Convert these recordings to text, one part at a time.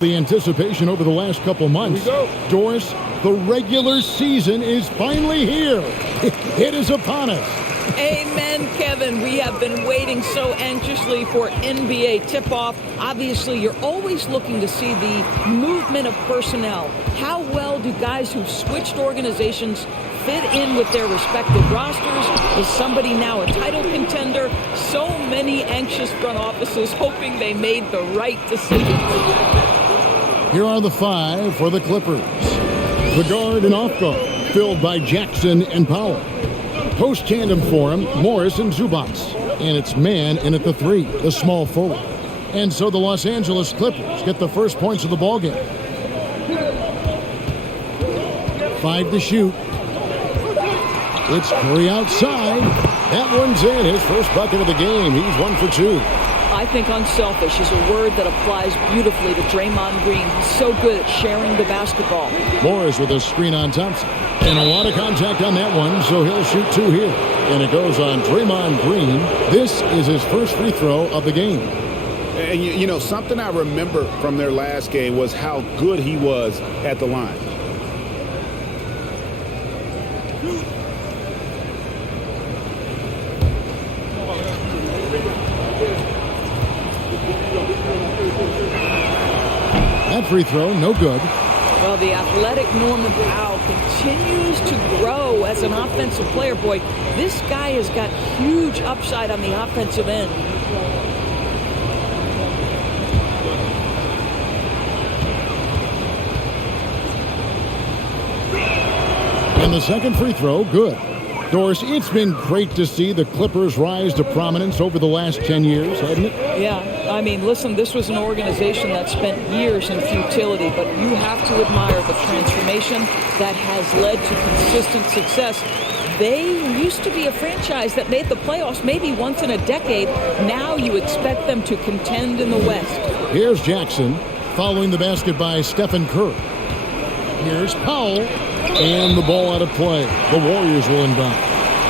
The anticipation over the last couple months. Here we go. Doris, the regular season is finally here. It is upon us. Amen, Kevin. We have been waiting so anxiously for NBA tip-off. Obviously, you're always looking to see the movement of personnel. How well do guys who've switched organizations fit in with their respective rosters? Is somebody now a title contender? So many anxious front offices hoping they made the right decision. Here are the five for the Clippers. The guard and off guard, filled by Jackson and Powell. Post tandem for him, Morris and Zubac. And it's man in at the three, the small forward. And so the Los Angeles Clippers get the first points of the ballgame. 5 to shoot. It's Curry outside. That one's in. His first bucket of the game. He's 1 for 2. I think unselfish is a word that applies beautifully to Draymond Green. He's so good at sharing the basketball. Morris with a screen on Thompson. And a lot of contact on that one, so he'll shoot 2 here. And it goes on Draymond Green. This is his first free throw of the game. And you know, something I remember from their last game was how good he was at the line. That free throw, no good. Well, the athletic Norman Powell continues to grow as an offensive player. Boy, this guy has got huge upside on the offensive end. And the second free throw, good. Doris, it's been great to see the Clippers rise to prominence over the last 10 years, hasn't it? Yeah, I mean, listen, this was an organization that spent years in futility, but you have to admire the transformation that has led to consistent success. They used to be a franchise that made the playoffs maybe once in a decade. Now you expect them to contend in the West. Here's Jackson, following the basket by Stephen Curry. Here's Powell, and the ball out of play. The Warriors will inbound.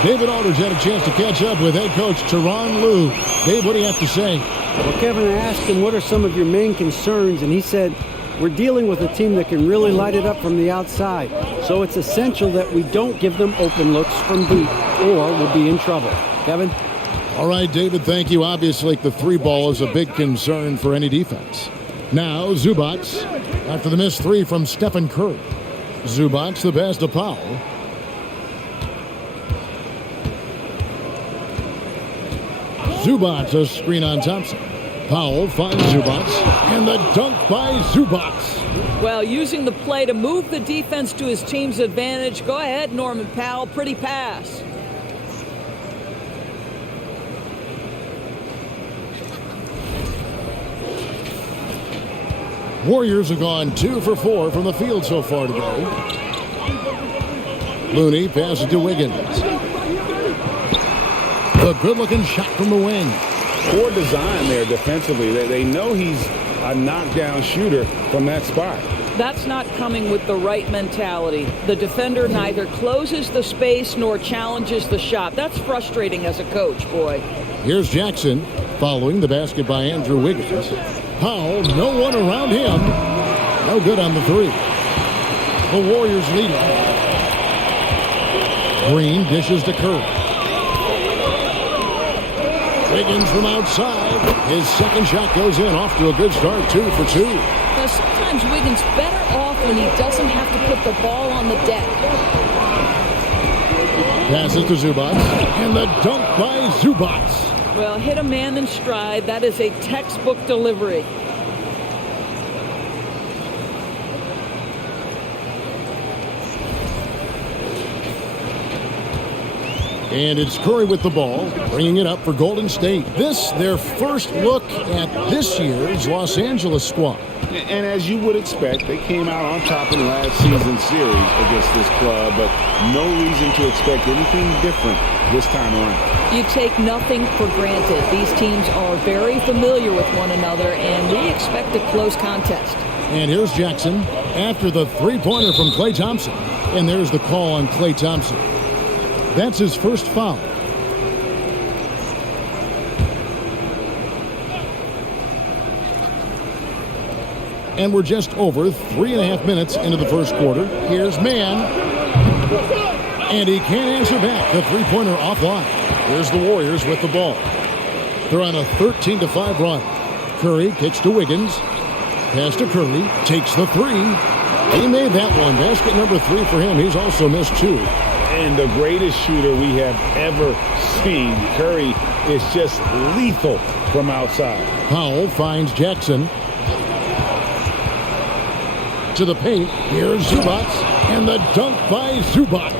David Aldridge had a chance to catch up with head coach Tyronn Lue. Dave, what do you have to say? Well, Kevin, I asked him, what are some of your main concerns? And he said, we're dealing with a team that can really light it up from the outside. So it's essential that we don't give them open looks from deep, or we'll be in trouble. Kevin? All right, David, thank you. Obviously, the three ball is a big concern for any defense. Now, Zubac, after the missed three from Stephen Curry. Zubac, the pass to Powell. Zubac, a screen on Thompson. Powell finds Zubac, and the dunk by Zubac. Well, using the play to move the defense to his team's advantage. Go ahead, Norman Powell. Pretty pass. Warriors have gone 2 for 4 from the field so far today. Looney passes to Wiggins. A good-looking shot from the wing. Poor design there defensively. They know he's a knockdown shooter from that spot. That's not coming with the right mentality. The defender neither closes the space nor challenges the shot. That's frustrating as a coach, boy. Here's Jackson following the basket by Andrew Wiggins. Powell, no one around him. No good on the three. The Warriors lead it. Green dishes to Curry. Wiggins from outside. His second shot goes in. Off to a good start, 2 for 2. Now, sometimes Wiggins better off when he doesn't have to put the ball on the deck. Passes to Zubac. And the dunk by Zubac. Well, hit a man in stride. That is a textbook delivery. And it's Curry with the ball, bringing it up for Golden State. This, their first look at this year's Los Angeles squad. And as you would expect, they came out on top in last season's series against this club, but no reason to expect anything different this time around. You take nothing for granted. These teams are very familiar with one another, and we expect a close contest. And here's Jackson after the three-pointer from Klay Thompson. And there's the call on Klay Thompson. That's his first foul. And we're just over 3.5 minutes into the first quarter. Here's Mann. And he can't answer back. The three-pointer offline. Here's the Warriors with the ball. They're on a 13-5 run. Curry kicks to Wiggins. Pass to Curry. Takes the three. He made that one. Basket number 3 for him. He's also missed 2. And the greatest shooter we have ever seen. Curry is just lethal from outside. Powell finds Jackson. To the paint. Here's Zubac. And the dunk by Zubac.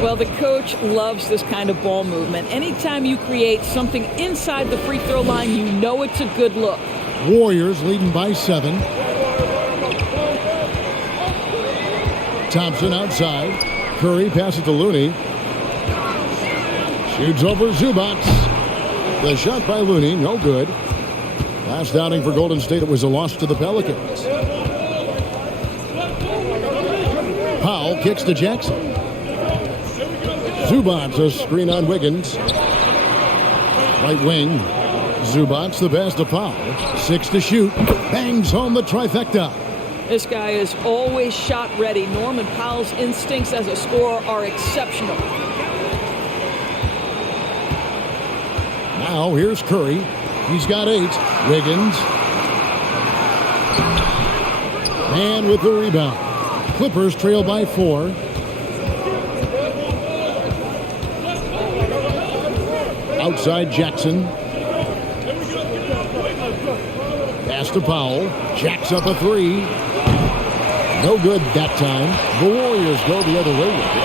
Well, the coach loves this kind of ball movement. Anytime you create something inside the free throw line, you know it's a good look. Warriors leading by 7. Thompson outside. Curry passes to Looney. Shoots over Zubac. The shot by Looney, no good. Last outing for Golden State, it was a loss to the Pelicans. Powell kicks to Jackson. Zubac, a screen on Wiggins. Right wing. Zubac, the pass to Powell. 6 to shoot. Bangs home the trifecta. This guy is always shot ready. Norman Powell's instincts as a scorer are exceptional. Now here's Curry. He's got 8. Wiggins. And with the rebound. Clippers trail by 4. Outside Jackson. Pass to Powell. Jacks up a 3. No good that time. The Warriors go the other way with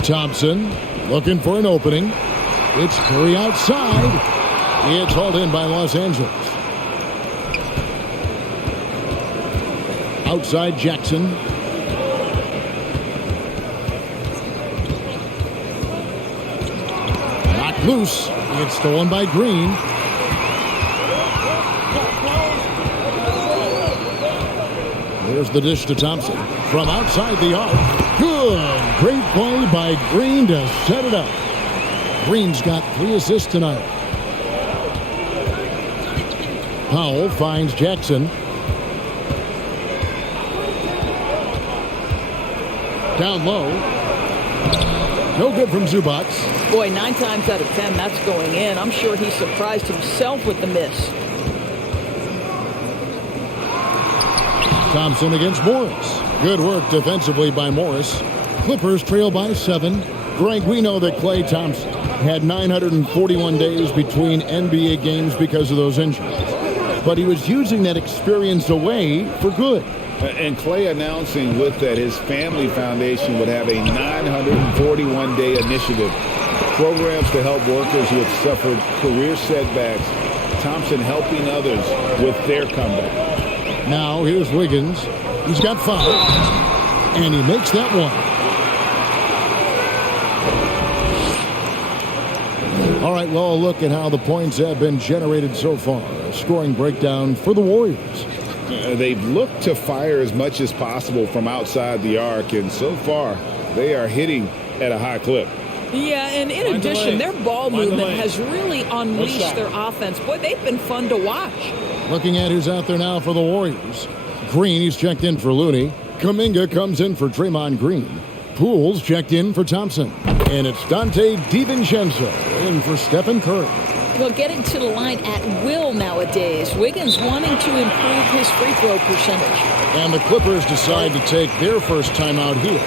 it. Thompson looking for an opening. It's Curry outside. It's hauled in by Los Angeles. Outside Jackson. Knocked loose. It's stolen by Green. There's the dish to Thompson. From outside the arc. Good. Great play by Green to set it up. Green's got 3 assists tonight. Powell finds Jackson. Down low. No good from Zubac. Boy, 9 times out of 10, that's going in. I'm sure he surprised himself with the miss. Thompson against Morris. Good work defensively by Morris. Clippers trail by 7. Greg, we know that Klay Thompson had 941 days between NBA games because of those injuries. But he was using that experience away for good. And Klay announcing with that his family foundation would have a 941-day initiative. Programs to help workers who have suffered career setbacks. Thompson helping others with their comeback. Now here's Wiggins. He's got 5. And he makes that one. All right, well, a look at how the points have been generated so far. A scoring breakdown for the Warriors. They've looked to fire as much as possible from outside the arc, and so far they are hitting at a high clip. Yeah, and in addition, their ball movement has really unleashed their offense. Boy, they've been fun to watch. Looking at who's out there now for the Warriors. Green, he's checked in for Looney. Kuminga comes in for Draymond Green. Poole's checked in for Thompson. And it's Dante DiVincenzo in for Stephen Curry. Well, getting to the line at will nowadays. Wiggins wanting to improve his free throw percentage. And the Clippers decide to take their first timeout here.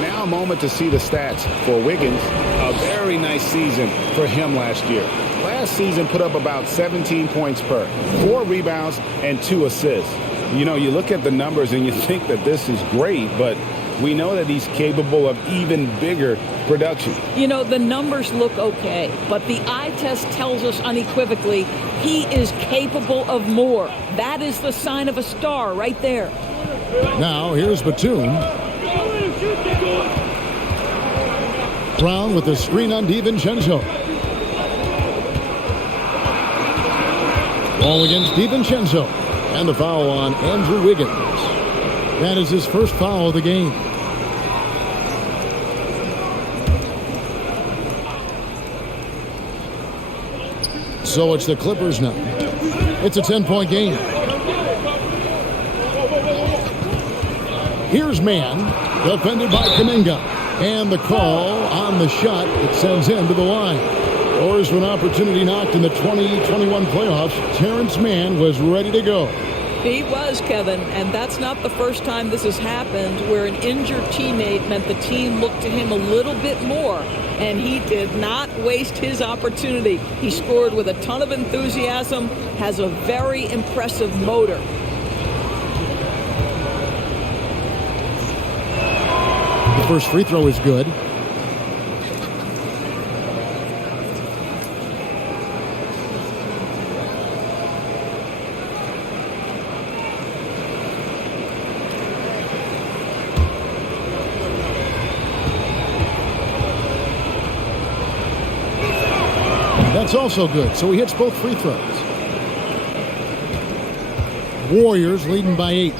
Now a moment to see the stats for Wiggins. A very nice season for him last year. Last season put up about 17 points per, 4 rebounds, and 2 assists. You know, you look at the numbers and you think that this is great, but we know that he's capable of even bigger production. You know, the numbers look okay, but the eye test tells us unequivocally he is capable of more. That is the sign of a star right there. Now, here's Batum. Brown with the screen on DiVincenzo. Ball against DiVincenzo. And the foul on Andrew Wiggins. That is his first foul of the game. So it's the Clippers now. It's a 10-point game. Here's Mann, defended by Kuminga. And the call on the shot that sends him to the line. Doors to an opportunity knocked in the 2021 playoffs. Terrence Mann was ready to go. He was, Kevin, and that's not the first time this has happened where an injured teammate meant the team looked to him a little bit more, and he did not waste his opportunity. He scored with a ton of enthusiasm, has a very impressive motor. The first free throw is good. That's also good. So he hits both free throws. Warriors leading by 8.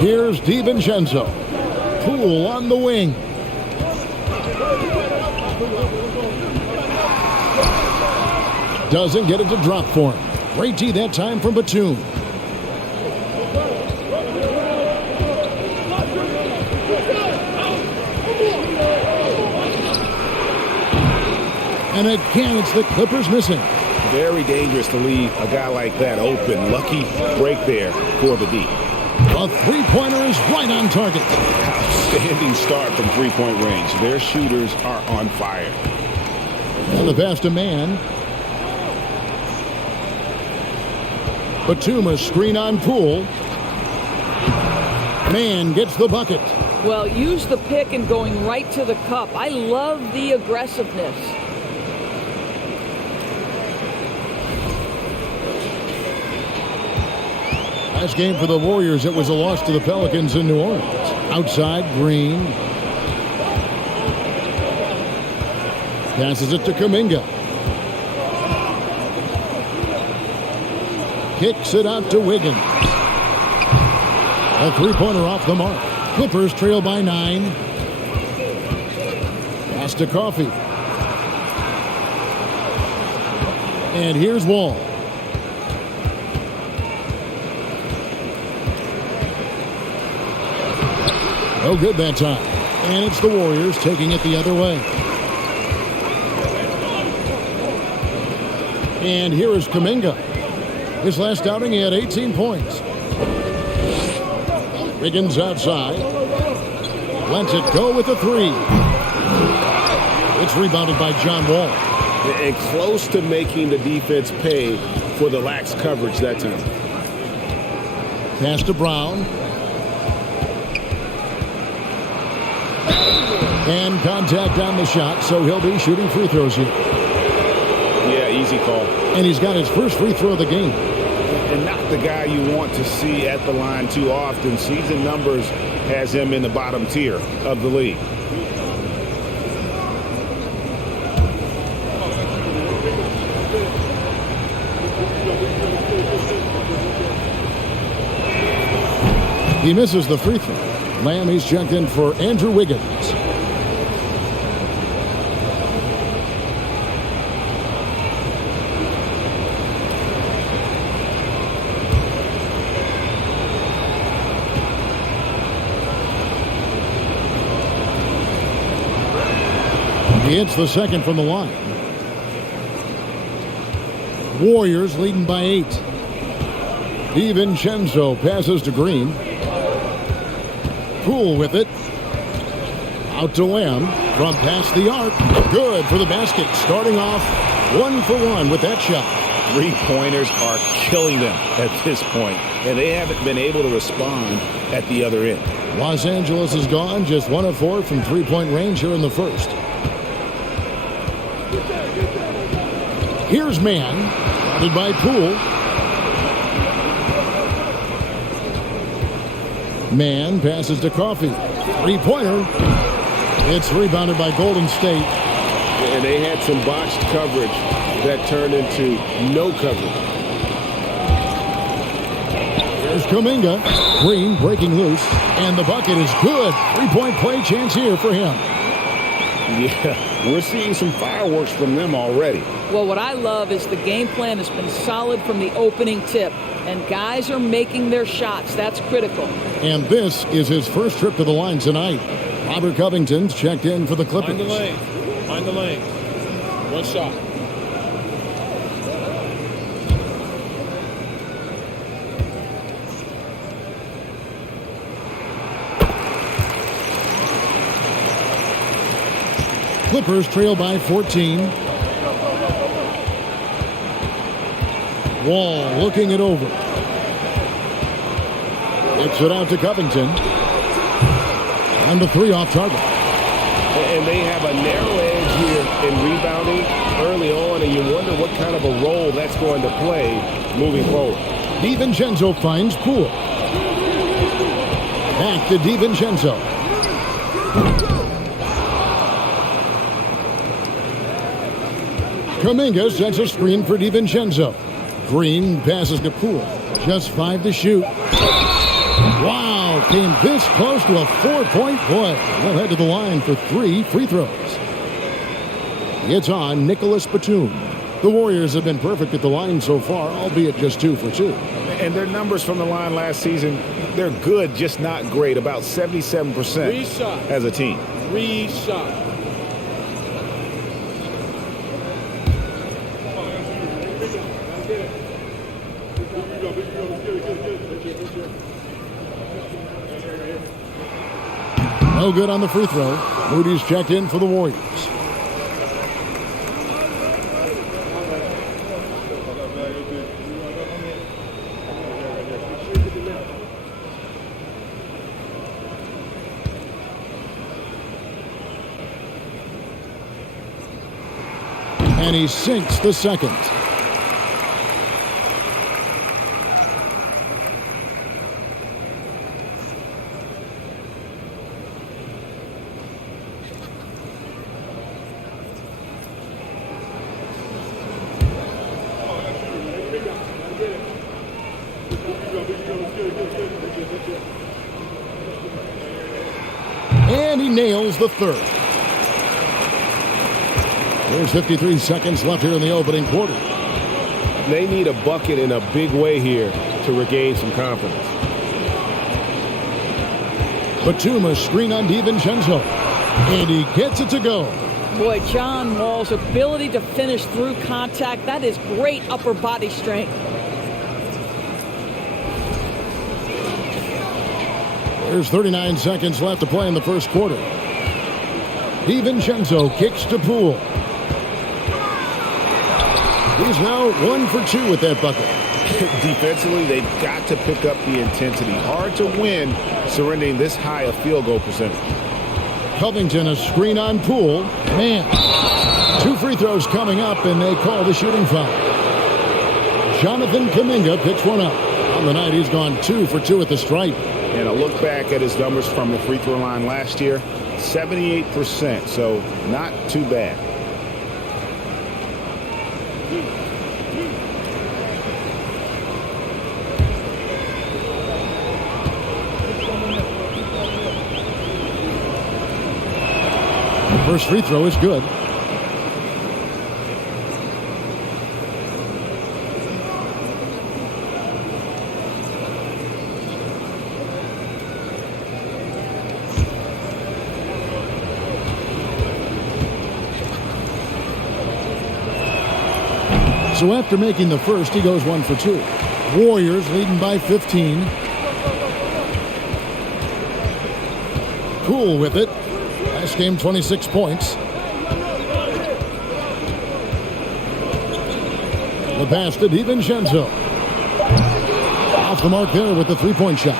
Here's DiVincenzo. Poole on the wing. Doesn't get it to drop for him. Great D that time from Batum. And again, it's the Clippers missing. Very dangerous to leave a guy like that open. Lucky break there for the D. A three-pointer is right on target. Outstanding start from three-point range. Their shooters are on fire. And the pass to Mann. Batum, a screen on Poole. Mann gets the bucket. Well, use the pick and going right to the cup. I love the aggressiveness. Last game for the Warriors, it was a loss to the Pelicans in New Orleans. Outside, Green. Passes it to Kuminga. Kicks it out to Wiggins. A three-pointer off the mark. Clippers trail by 9. Pass to Coffey. And here's Wall. No good that time. And it's the Warriors taking it the other way. And here is Kuminga. His last outing, he had 18 points. Wiggins outside. Lets it go with a 3. It's rebounded by John Wall. And close to making the defense pay for the lax coverage that time. Pass to Brown. And contact on the shot, so he'll be shooting free throws here. Yeah, easy call. And he's got his first free throw of the game. And not the guy you want to see at the line too often. Season numbers has him in the bottom tier of the league. He misses the free throw. Lamb, he's checked in for Andrew Wiggins. He hits the second from the line. Warriors leading by 8. DiVincenzo passes to Green. Poole with it. Out to Lamb from past the arc. Good for the basket. Starting off 1 for 1 with that shot. Three-pointers are killing them at this point, and they haven't been able to respond at the other end. Los Angeles is gone, just 1 of 4 from three-point range here in the first. Here's Mann, guarded by Poole. Mann passes to Coffey. Three-pointer. It's rebounded by Golden State. And they had some botched coverage that turned into no coverage. There's Kuminga. Green breaking loose. And the bucket is good. Three-point play chance here for him. Yeah, we're seeing some fireworks from them already. Well, what I love is the game plan has been solid from the opening tip. And guys are making their shots. That's critical. And this is his first trip to the line tonight. Robert Covington's checked in for the Clippers. Find the lane. Find the lane. One shot. Clippers trail by 14. Wall looking it over. It's it out to Covington. And the three off target. And they have a narrow edge here in rebounding early on, and you wonder what kind of a role that's going to play moving forward. DiVincenzo finds Poole. Back to DiVincenzo. Kuminga sets a screen for DiVincenzo. Green passes to Poole. Just 5 to shoot. Wow, came this close to a 4-point play. They'll head to the line for 3 free throws. It's on Nicholas Batum. The Warriors have been perfect at the line so far, albeit just 2 for 2. And their numbers from the line last season, they're good, just not great. About 77% as a team. 3 shots. No good on the free throw. Moody's checked in for the Warriors. And he sinks the second. And he nails the third. There's 53 seconds left here in the opening quarter. They need a bucket in a big way here to regain some confidence. Batum a screen on DiVincenzo. And he gets it to go. Boy, John Wall's ability to finish through contact, that is great upper body strength. There's 39 seconds left to play in the first quarter. DiVincenzo kicks to Poole. He's now 1 for 2 with that bucket. Defensively, they've got to pick up the intensity. Hard to win surrendering this high a field goal percentage. Covington a screen on Poole. Man, 2 free throws coming up, and they call the shooting foul. Jonathan Kuminga picks one up. On the night, he's gone 2 for 2 at the stripe. And a look back at his numbers from the free throw line last year, 78%, so not too bad. First free throw is good. So after making the first, he goes 1 for 2. Warriors leading by 15. Cool with it. Last game, 26 points. The pass to DiVincenzo. Off the mark there with the three-point shot.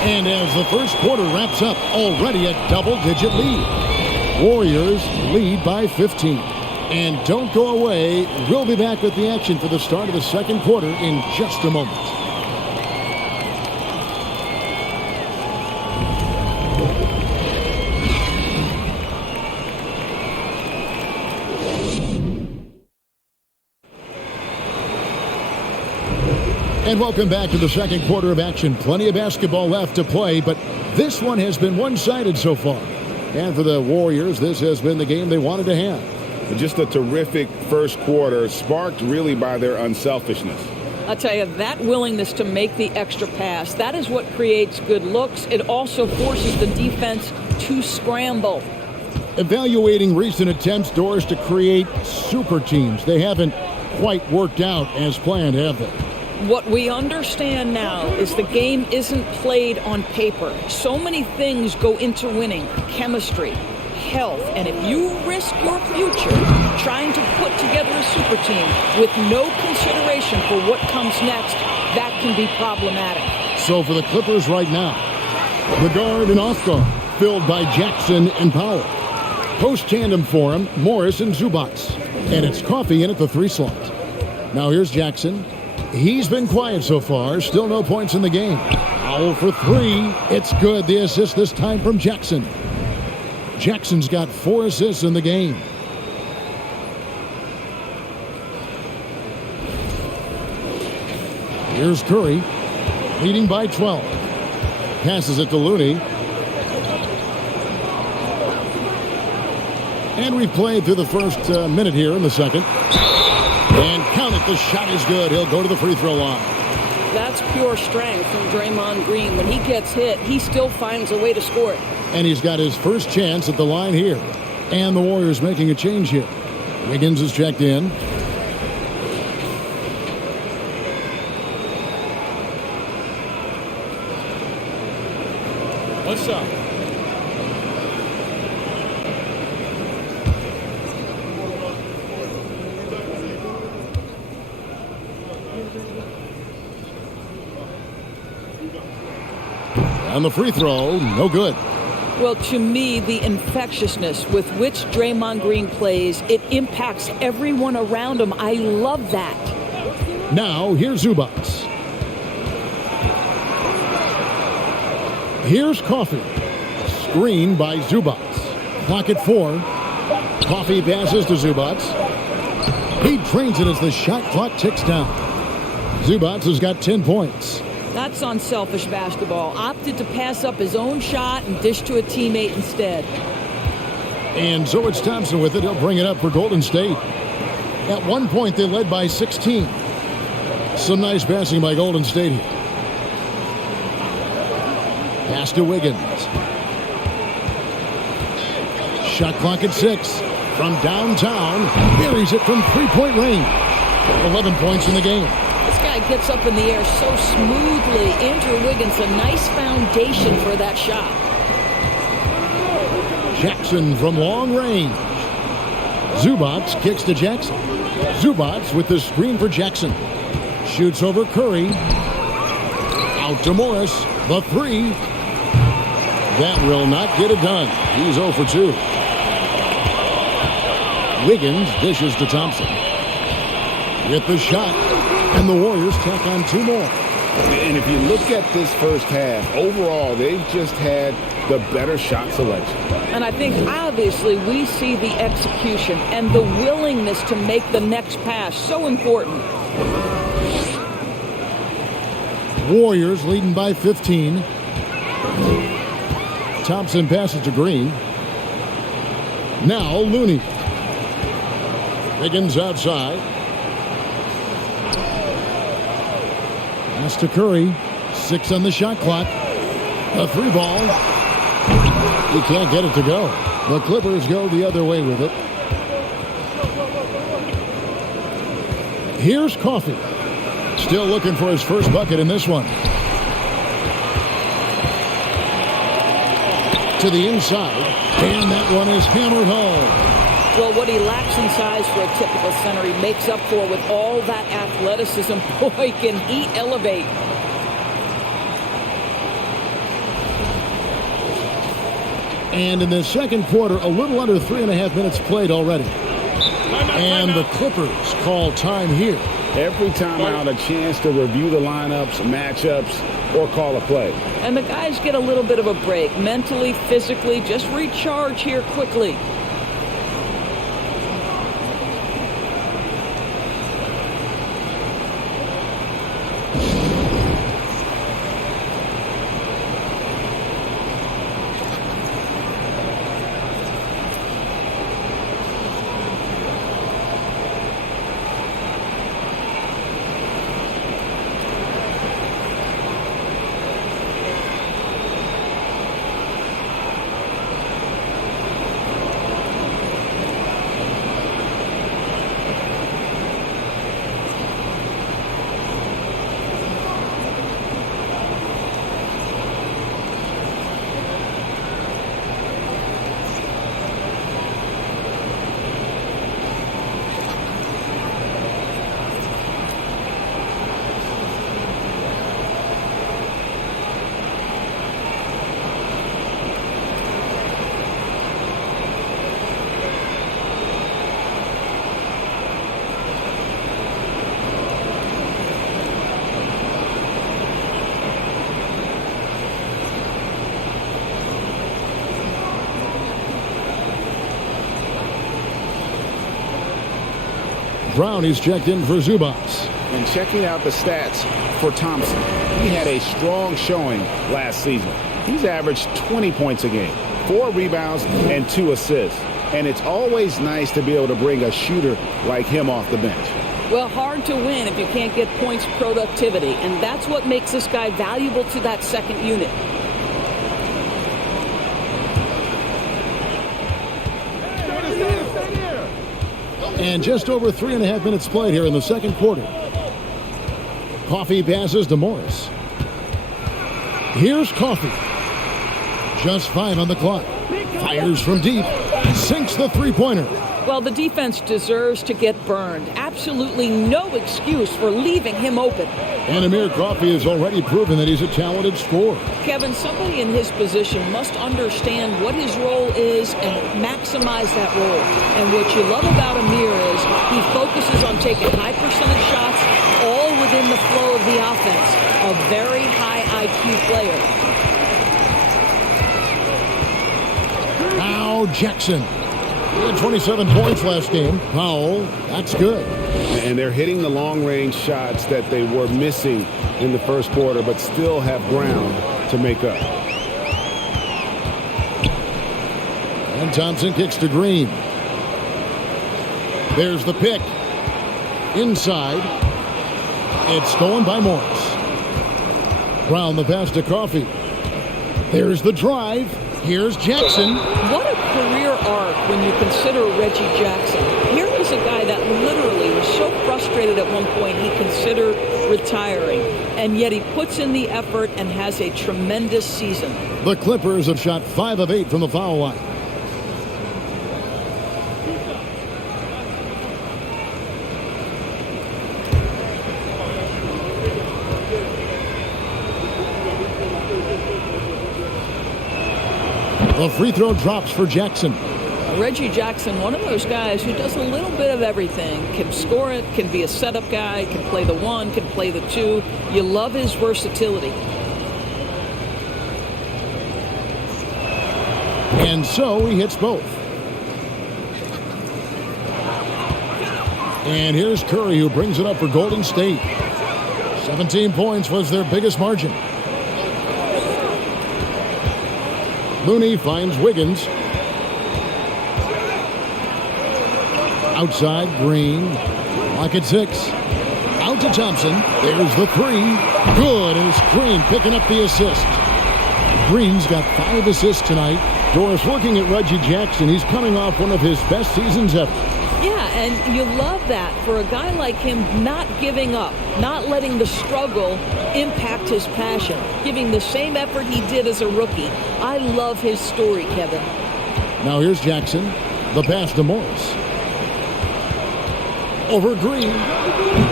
And as the first quarter wraps up, already a double-digit lead. Warriors lead by 15. And don't go away. We'll be back with the action for the start of the second quarter in just a moment. And welcome back to the second quarter of action. Plenty of basketball left to play, but this one has been one-sided so far. And for the Warriors, this has been the game they wanted to have. Just a terrific first quarter, sparked really by their unselfishness. I'll tell you, that willingness to make the extra pass, that is what creates good looks. It also forces the defense to scramble. Evaluating recent attempts, Doris, to create super teams. They haven't quite worked out as planned, have they? What we understand now is the game isn't played on paper. So many things go into winning. Chemistry, health, and if you risk your future trying to put together a super team with no consideration for what comes next, that can be problematic. So for the Clippers right now, the guard and off guard filled by Jackson and Powell. Post tandem for him, Morris and Zubac. And it's Coffee in at the 3 slot. Now here's Jackson. He's been quiet so far. Still no points in the game. Powell for 3. It's good. The assist this time from Jackson. Jackson's got 4 assists in the game. Here's Curry, leading by 12. Passes it to Looney. And we've played through the first minute here in the second. And count it, the shot is good. He'll go to the free throw line. That's pure strength from Draymond Green. When he gets hit, he still finds a way to score it. And he's got his first chance at the line here. And the Warriors making a change here. Wiggins is checked in. One shot. On the free throw, no good. Well, to me, the infectiousness with which Draymond Green plays, it impacts everyone around him. I love that. Now, here's Zubac. Here's Coffee. Screen by Zubac. Clock at 4. Coffee passes to Zubac. He drains it as the shot clock ticks down. Zubac has got 10 points. That's unselfish basketball. Opted to pass up his own shot and dish to a teammate instead. And so it's Thompson with it. He'll bring it up for Golden State. At one point, they led by 16. Some nice passing by Golden State here. Pass to Wiggins. Shot clock at 6. From downtown, buries it from three-point range. 11 points in the game. This guy gets up in the air so smoothly. Andrew Wiggins, a nice foundation for that shot. Jackson from long range. Zubac kicks to Jackson. Zubac with the screen for Jackson. Shoots over Curry. Out to Morris. The 3. That will not get it done. He's 0 for 2. Wiggins dishes to Thompson. With the shot. And the Warriors tack on 2 more. And if you look at this first half, overall, they've just had the better shot selection. And I think, obviously, we see the execution and the willingness to make the next pass. So important. Warriors leading by 15. Thompson passes to Green. Now Looney. Wiggins outside. Pass to Curry. 6 on the shot clock. A 3 ball. He can't get it to go. The Clippers go the other way with it. Here's Coffee. Still looking for his first bucket in this one. To the inside, and that one is hammered home. Well, what he lacks in size for a typical center, he makes up for with all that athleticism. Boy, can he elevate. And in the second quarter, a little under 3.5 minutes played already. And the Clippers call time here. Every time out, a chance to review the lineups, matchups, or call a play. And the guys get a little bit of a break, mentally, physically, just recharge here quickly. Brown is checked in for Zubac. And checking out the stats for Thompson, he had a strong showing last season. He's averaged 20 points a game, 4 rebounds, and 2 assists. And it's always nice to be able to bring a shooter like him off the bench. Well, hard to win if you can't get points productivity, and that's what makes this guy valuable to that second unit. And just over 3.5 minutes played here in the second quarter. Coffee passes to Morris. Here's Coffee. Just 5 on the clock. Fires from deep. Sinks the three-pointer. Well, the defense deserves to get burned. Absolutely no excuse for leaving him open. And Amir Coffee has already proven that he's a talented scorer. Kevin, somebody in his position must understand what his role is and maximize that role. And what you love about Amir is he focuses on taking high percentage shots all within the flow of the offense. A very high IQ player. Now Jackson. He had 27 points last game. Powell, that's good. And they're hitting the long-range shots that they were missing in the first quarter, but still have ground to make up. And Thompson kicks to Green. There's the pick. Inside. It's stolen by Morris. Brown the pass to Coffee. There's the drive. Here's Jackson. What a career arc when you consider Reggie Jackson. Here is a guy that literally was so frustrated at one point he considered retiring. And yet he puts in the effort and has a tremendous season. The Clippers have shot 5 of 8 from the foul line. The free throw drops for Jackson. Reggie Jackson, one of those guys who does a little bit of everything. Can score it, can be a setup guy, can play the 1, can play the 2. You love his versatility. And so he hits both. And here's Curry, who brings it up for Golden State. 17 points was their biggest margin. Looney finds Wiggins. Outside, Green. Lock at 6. Out to Thompson. There's the 3. Good, and it's Green picking up the assist. Green's got 5 assists tonight. Doris, looking at Reggie Jackson, he's coming off one of his best seasons ever. Yeah, And you love that for a guy like him, not giving up, not letting the struggle impact his passion, giving the same effort he did as a rookie. I love his story, Kevin. Now here's Jackson. The pass to Morris. Over Green.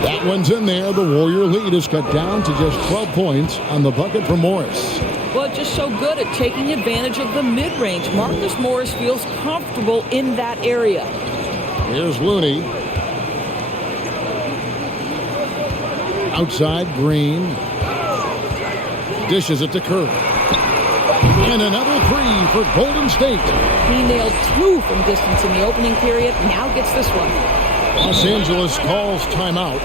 That one's in there. The Warrior lead is cut down to just 12 points on the bucket for Morris. Well, just so good at taking advantage of the mid-range. Marcus Morris feels comfortable in that area. Here's Looney. Outside, Green. Dishes it to Curry. And another three for Golden State. He nailed 2 from distance in the opening period. Now gets this one. Los Angeles calls timeout.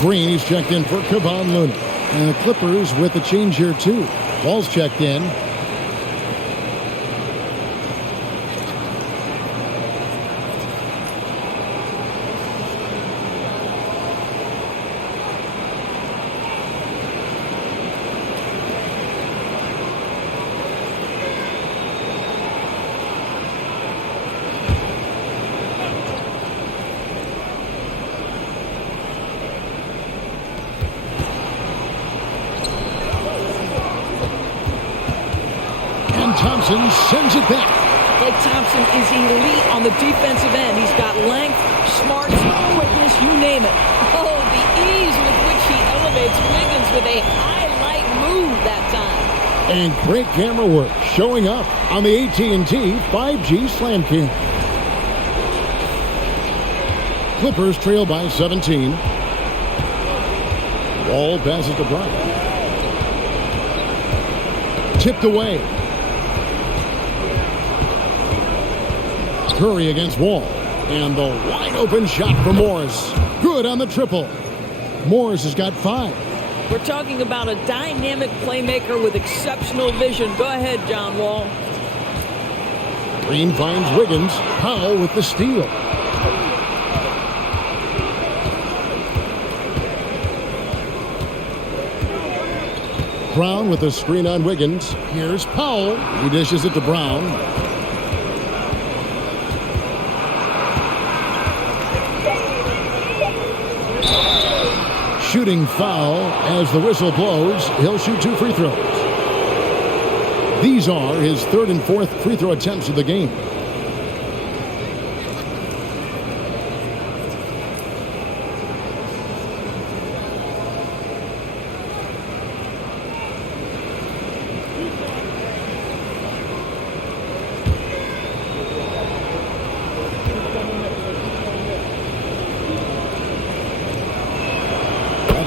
Green, he's checked in for Kevon Looney. And the Clippers with a change here, too. Ball's checked in. Thompson sends it back. Blake Thompson is elite on the defensive end. He's got length, smarts, quickness, you name it. Oh, the ease with which he elevates Wiggins with a highlight move that time. And great camera work showing up on the AT&T 5G Slam Cam. Clippers trail by 17. Wall passes to Bryant. Tipped away. Curry against Wall. And the wide open shot for Morris. Good on the triple. Morris has got 5. We're talking about a dynamic playmaker with exceptional vision. Go ahead, John Wall. Green finds Wiggins. Powell with the steal. Brown with a screen on Wiggins. Here's Powell. He dishes it to Brown. Shooting foul as the whistle blows. He'll shoot 2 free throws. These are his 3rd and 4th free throw attempts of the game.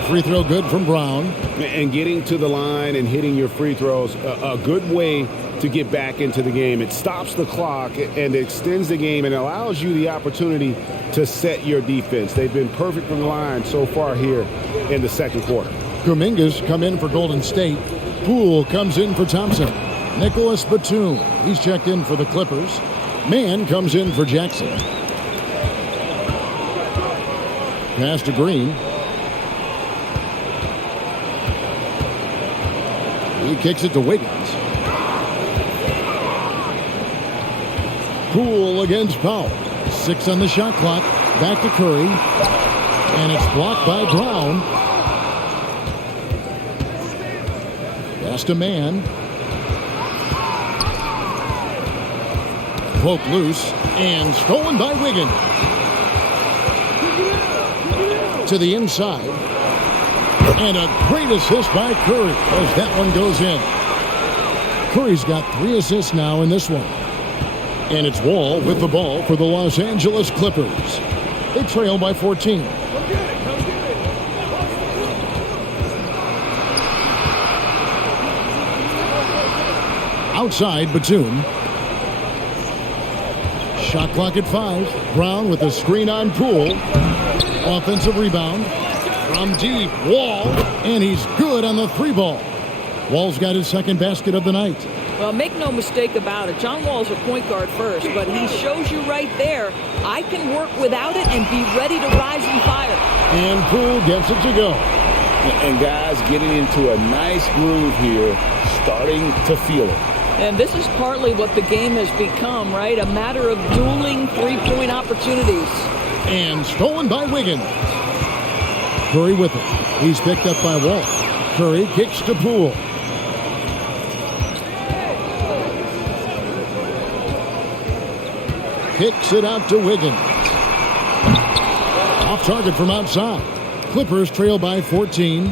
Free throw good from Brown. And getting to the line and hitting your free throws, a good way to get back into the game. It stops the clock and extends the game and allows you the opportunity to set your defense. They've been perfect from the line so far here in the second quarter. Kuminga's come in for Golden State. Poole comes in for Thompson. Nicholas Batum, he's checked in for the Clippers. Mann comes in for Jackson. Pass to Green. He kicks it to Wiggins. Poole against Powell. 6 on the shot clock. Back to Curry. And it's blocked by Brown. Pass to Mann. Poke loose and stolen by Wiggins. To the inside. And a great assist by Curry as that one goes in. Curry's got 3 assists now in this one. And it's Wall with the ball for the Los Angeles Clippers. They trail by 14. Outside, Batum. Shot clock at 5. Brown with a screen on Poole. Offensive rebound. From deep, Wall. And he's good on the 3-ball. Wall's got his second basket of the night. Well, make no mistake about it. John Wall's a point guard first, but he shows you right there, I can work without it and be ready to rise and fire. And Poole gets it to go. And guys getting into a nice groove here, starting to feel it. And this is partly what the game has become, right? A matter of dueling three-point opportunities. And stolen by Wiggins. Curry with it. He's picked up by Wall. Curry kicks to Poole. Kicks it out to Wiggins. Off target from outside. Clippers trail by 14.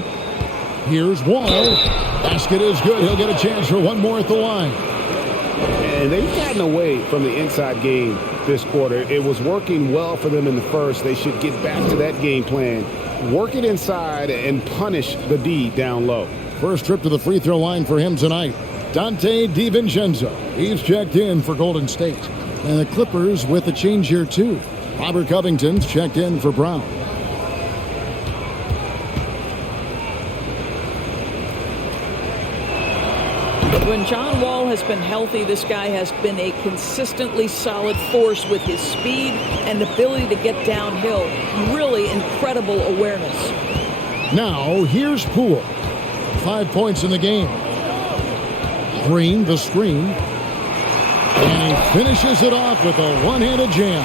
Here's Wall. Basket is good. He'll get a chance for one more at the line. And they've gotten away from the inside game this quarter. It was working well for them in the first. They should get back to that game plan. Work it inside and punish the D down low. First trip to the free throw line for him tonight. Dante DiVincenzo. He's checked in for Golden State. And the Clippers with a change here, too. Robert Covington's checked in for Brown. When John Wall has been healthy, this guy has been a consistently solid force with his speed and ability to get downhill. Really incredible awareness. Now, here's Poole. 5 points in the game. Green, the screen. And he finishes it off with a one-handed jam.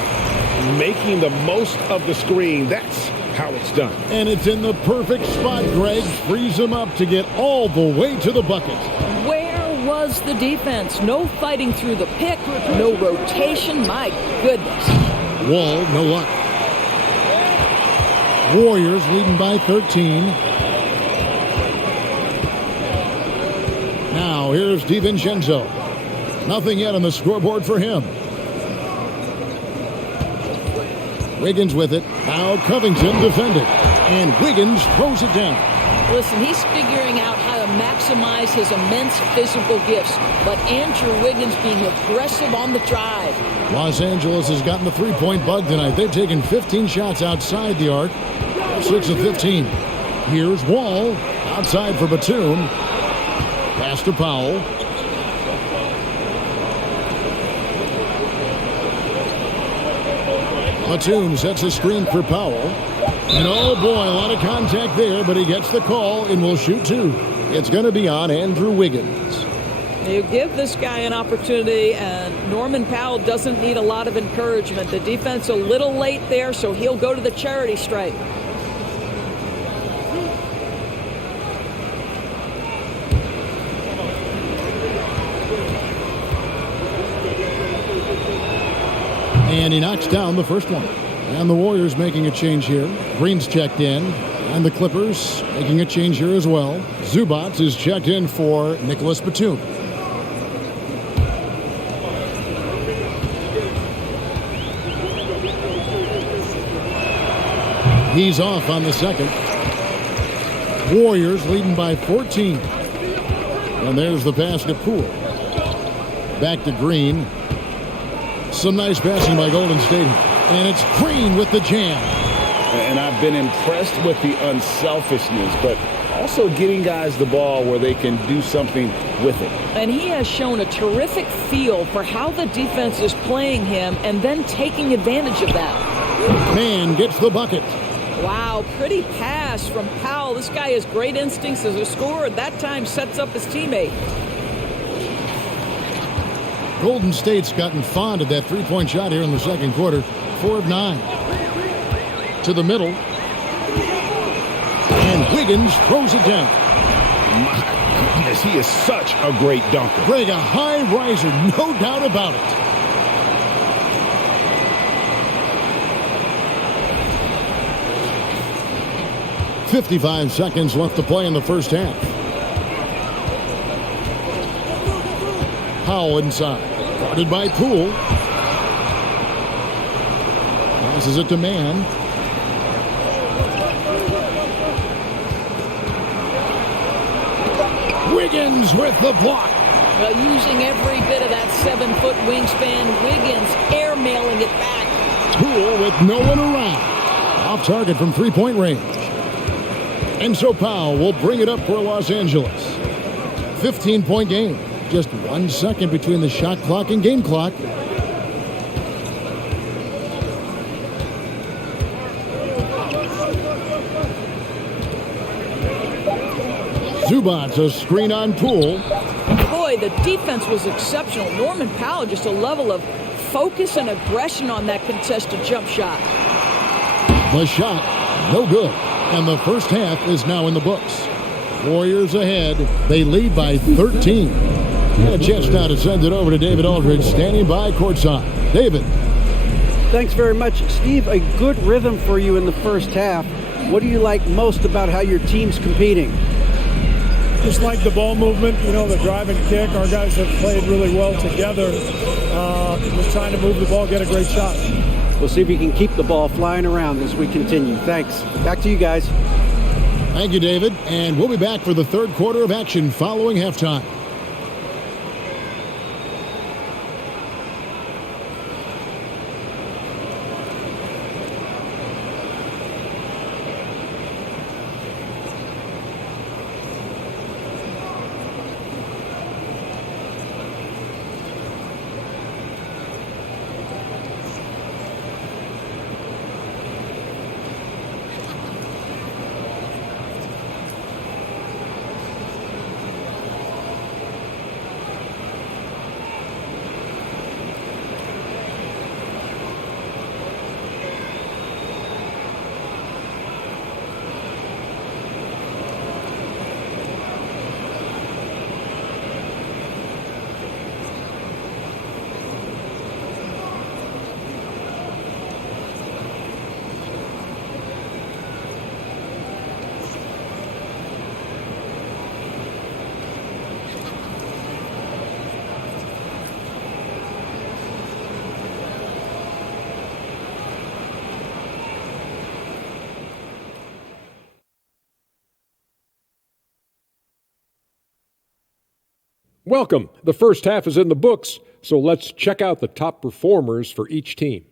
Making the most of the screen. That's how it's done. And it's in the perfect spot. Greg frees him up to get all the way to the bucket. Where was the defense? No fighting through the pick, no rotation. My goodness. Wall, no luck. Warriors leading by 13. Now here's DiVincenzo. Nothing yet on the scoreboard for him. Wiggins with it. Now Covington defending. And Wiggins throws it down. Listen, he's figuring out how to maximize his immense physical gifts. But Andrew Wiggins being aggressive on the drive. Los Angeles has gotten the three-point bug tonight. They've taken 15 shots outside the arc. 6 of 15. Here's Wall. Outside for Batum. Pass to Powell. Batum sets a screen for Powell. And oh boy, a lot of contact there, but he gets the call and will shoot 2. It's going to be on Andrew Wiggins. You give this guy an opportunity, and Norman Powell doesn't need a lot of encouragement. The defense a little late there, so he'll go to the charity stripe. And he knocks down the first one. And the Warriors making a change here. Green's checked in. And the Clippers making a change here as well. Zubac is checked in for Nicholas Batum. He's off on the second. Warriors leading by 14. And there's the pass to Poole. Back to Green. Some nice passing by Golden State. And it's Green with the jam. And I've been impressed with the unselfishness, but also getting guys the ball where they can do something with it. And he has shown a terrific feel for how the defense is playing him and then taking advantage of that. Man gets the bucket. Wow, pretty pass from Powell. This guy has great instincts as a scorer. That time sets up his teammate. Golden State's gotten fond of that three-point shot here in the second quarter. 4 of 9. To the middle. And Wiggins throws it down. My goodness, he is such a great dunker. Greg, a high riser, no doubt about it. .55 seconds left to play in the first half. Powell inside. Guarded by Poole. Passes it to Mann. Wiggins with the block. Well, using every bit of that 7-foot wingspan, Wiggins airmailing it back. Poole with no one around. Off target from three-point range. And so Powell will bring it up for Los Angeles. 15-point game. Just 1 second between the shot clock and game clock. Zubac, a screen on Poole. Boy, the defense was exceptional. Norman Powell, just a level of focus and aggression on that contested jump shot. The shot, no good. And the first half is now in the books. Warriors ahead. They lead by 13. And a chance now to send it over to David Aldridge, standing by courtside. David. Thanks very much, Steve. A good rhythm for you in the first half. What do you like most about how your team's competing? Just like the ball movement, the drive and kick. Our guys have played really well together. Just trying to move the ball, get a great shot. We'll see if you can keep the ball flying around as we continue. Thanks. Back to you guys. Thank you, David. And we'll be back for the third quarter of action following halftime. Welcome. The first half is in the books, so let's check out the top performers for each team.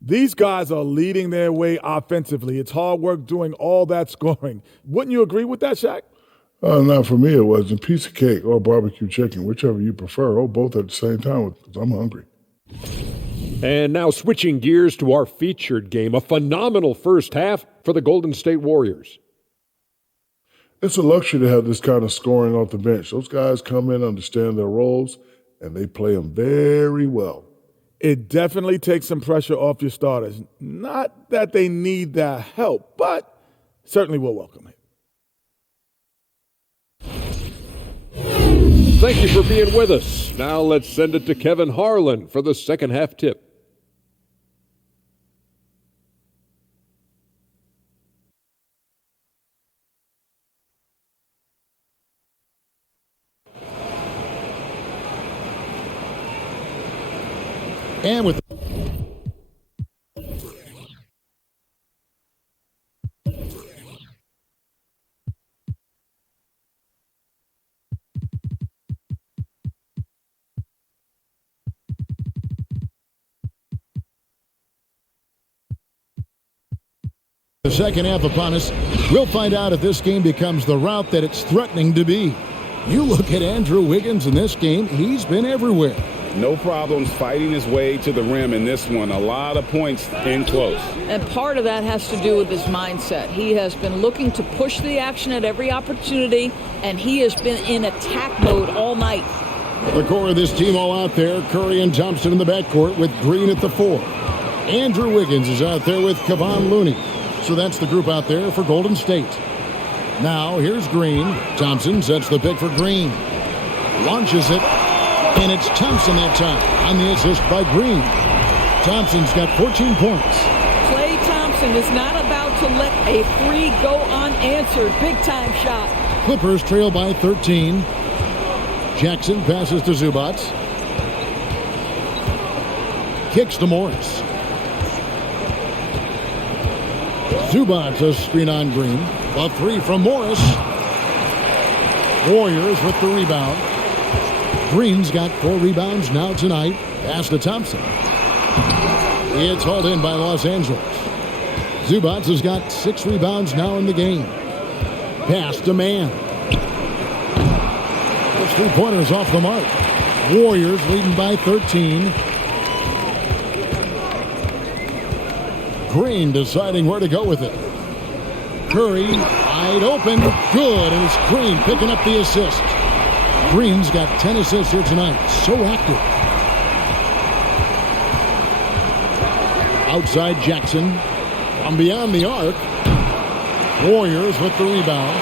These guys are leading their way offensively. It's hard work doing all that scoring. Wouldn't you agree with that, Shaq? Not for me. It wasn't. Piece of cake or barbecue chicken, whichever you prefer, or both at the same time, because I'm hungry. And now switching gears to our featured game, a phenomenal first half for the Golden State Warriors. It's a luxury to have this kind of scoring off the bench. Those guys come in, understand their roles, and they play them very well. It definitely takes some pressure off your starters. Not that they need that help, but certainly will welcome it. Thank you for being with us. Now let's send it to Kevin Harlan for the second half tip. And with the second half upon us, we'll find out if this game becomes the route that it's threatening to be. You look at Andrew Wiggins in this game, he's been everywhere. No problems fighting his way to the rim in this one. A lot of points in close. And part of that has to do with his mindset. He has been looking to push the action at every opportunity, and he has been in attack mode all night. The core of this team all out there. Curry and Thompson in the backcourt with Green at the 4. Andrew Wiggins is out there with Kevon Looney. So that's the group out there for Golden State. Now here's Green. Thompson sets the pick for Green. Launches it. And it's Thompson that time on the assist by Green. Thompson's got 14 points. Klay Thompson is not about to let a three go unanswered. Big time shot. Clippers trail by 13. Jackson passes to Zubac. Kicks to Morris. Zubac a screen on Green. A three from Morris. Warriors with the rebound. Green's got 4 rebounds now tonight. Pass to Thompson. It's hauled in by Los Angeles. Zubac has got 6 rebounds now in the game. Pass to Mann. Those 3-pointers off the mark. Warriors leading by 13. Green deciding where to go with it. Curry wide open. Good. And it's Green picking up the assist. Green's got 10 assists here tonight. So active. Outside Jackson. From beyond the arc. Warriors with the rebound.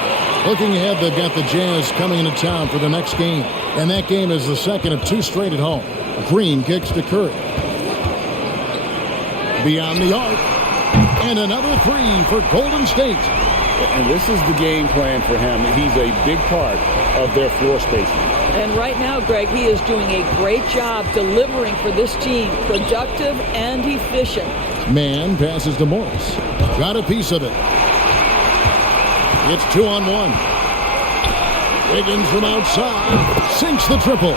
Looking ahead, they've got the Jazz coming into town for the next game. And that game is the second of 2 straight at home. Green kicks to Curry. Beyond the arc. And another 3 for Golden State. And this is the game plan for him. He's a big part of their floor spacing. And right now, Greg, he is doing a great job delivering for this team. Productive and efficient. Mann passes to Morris. Got a piece of it. It's 2-on-1. Wiggins from outside. Sinks the triple.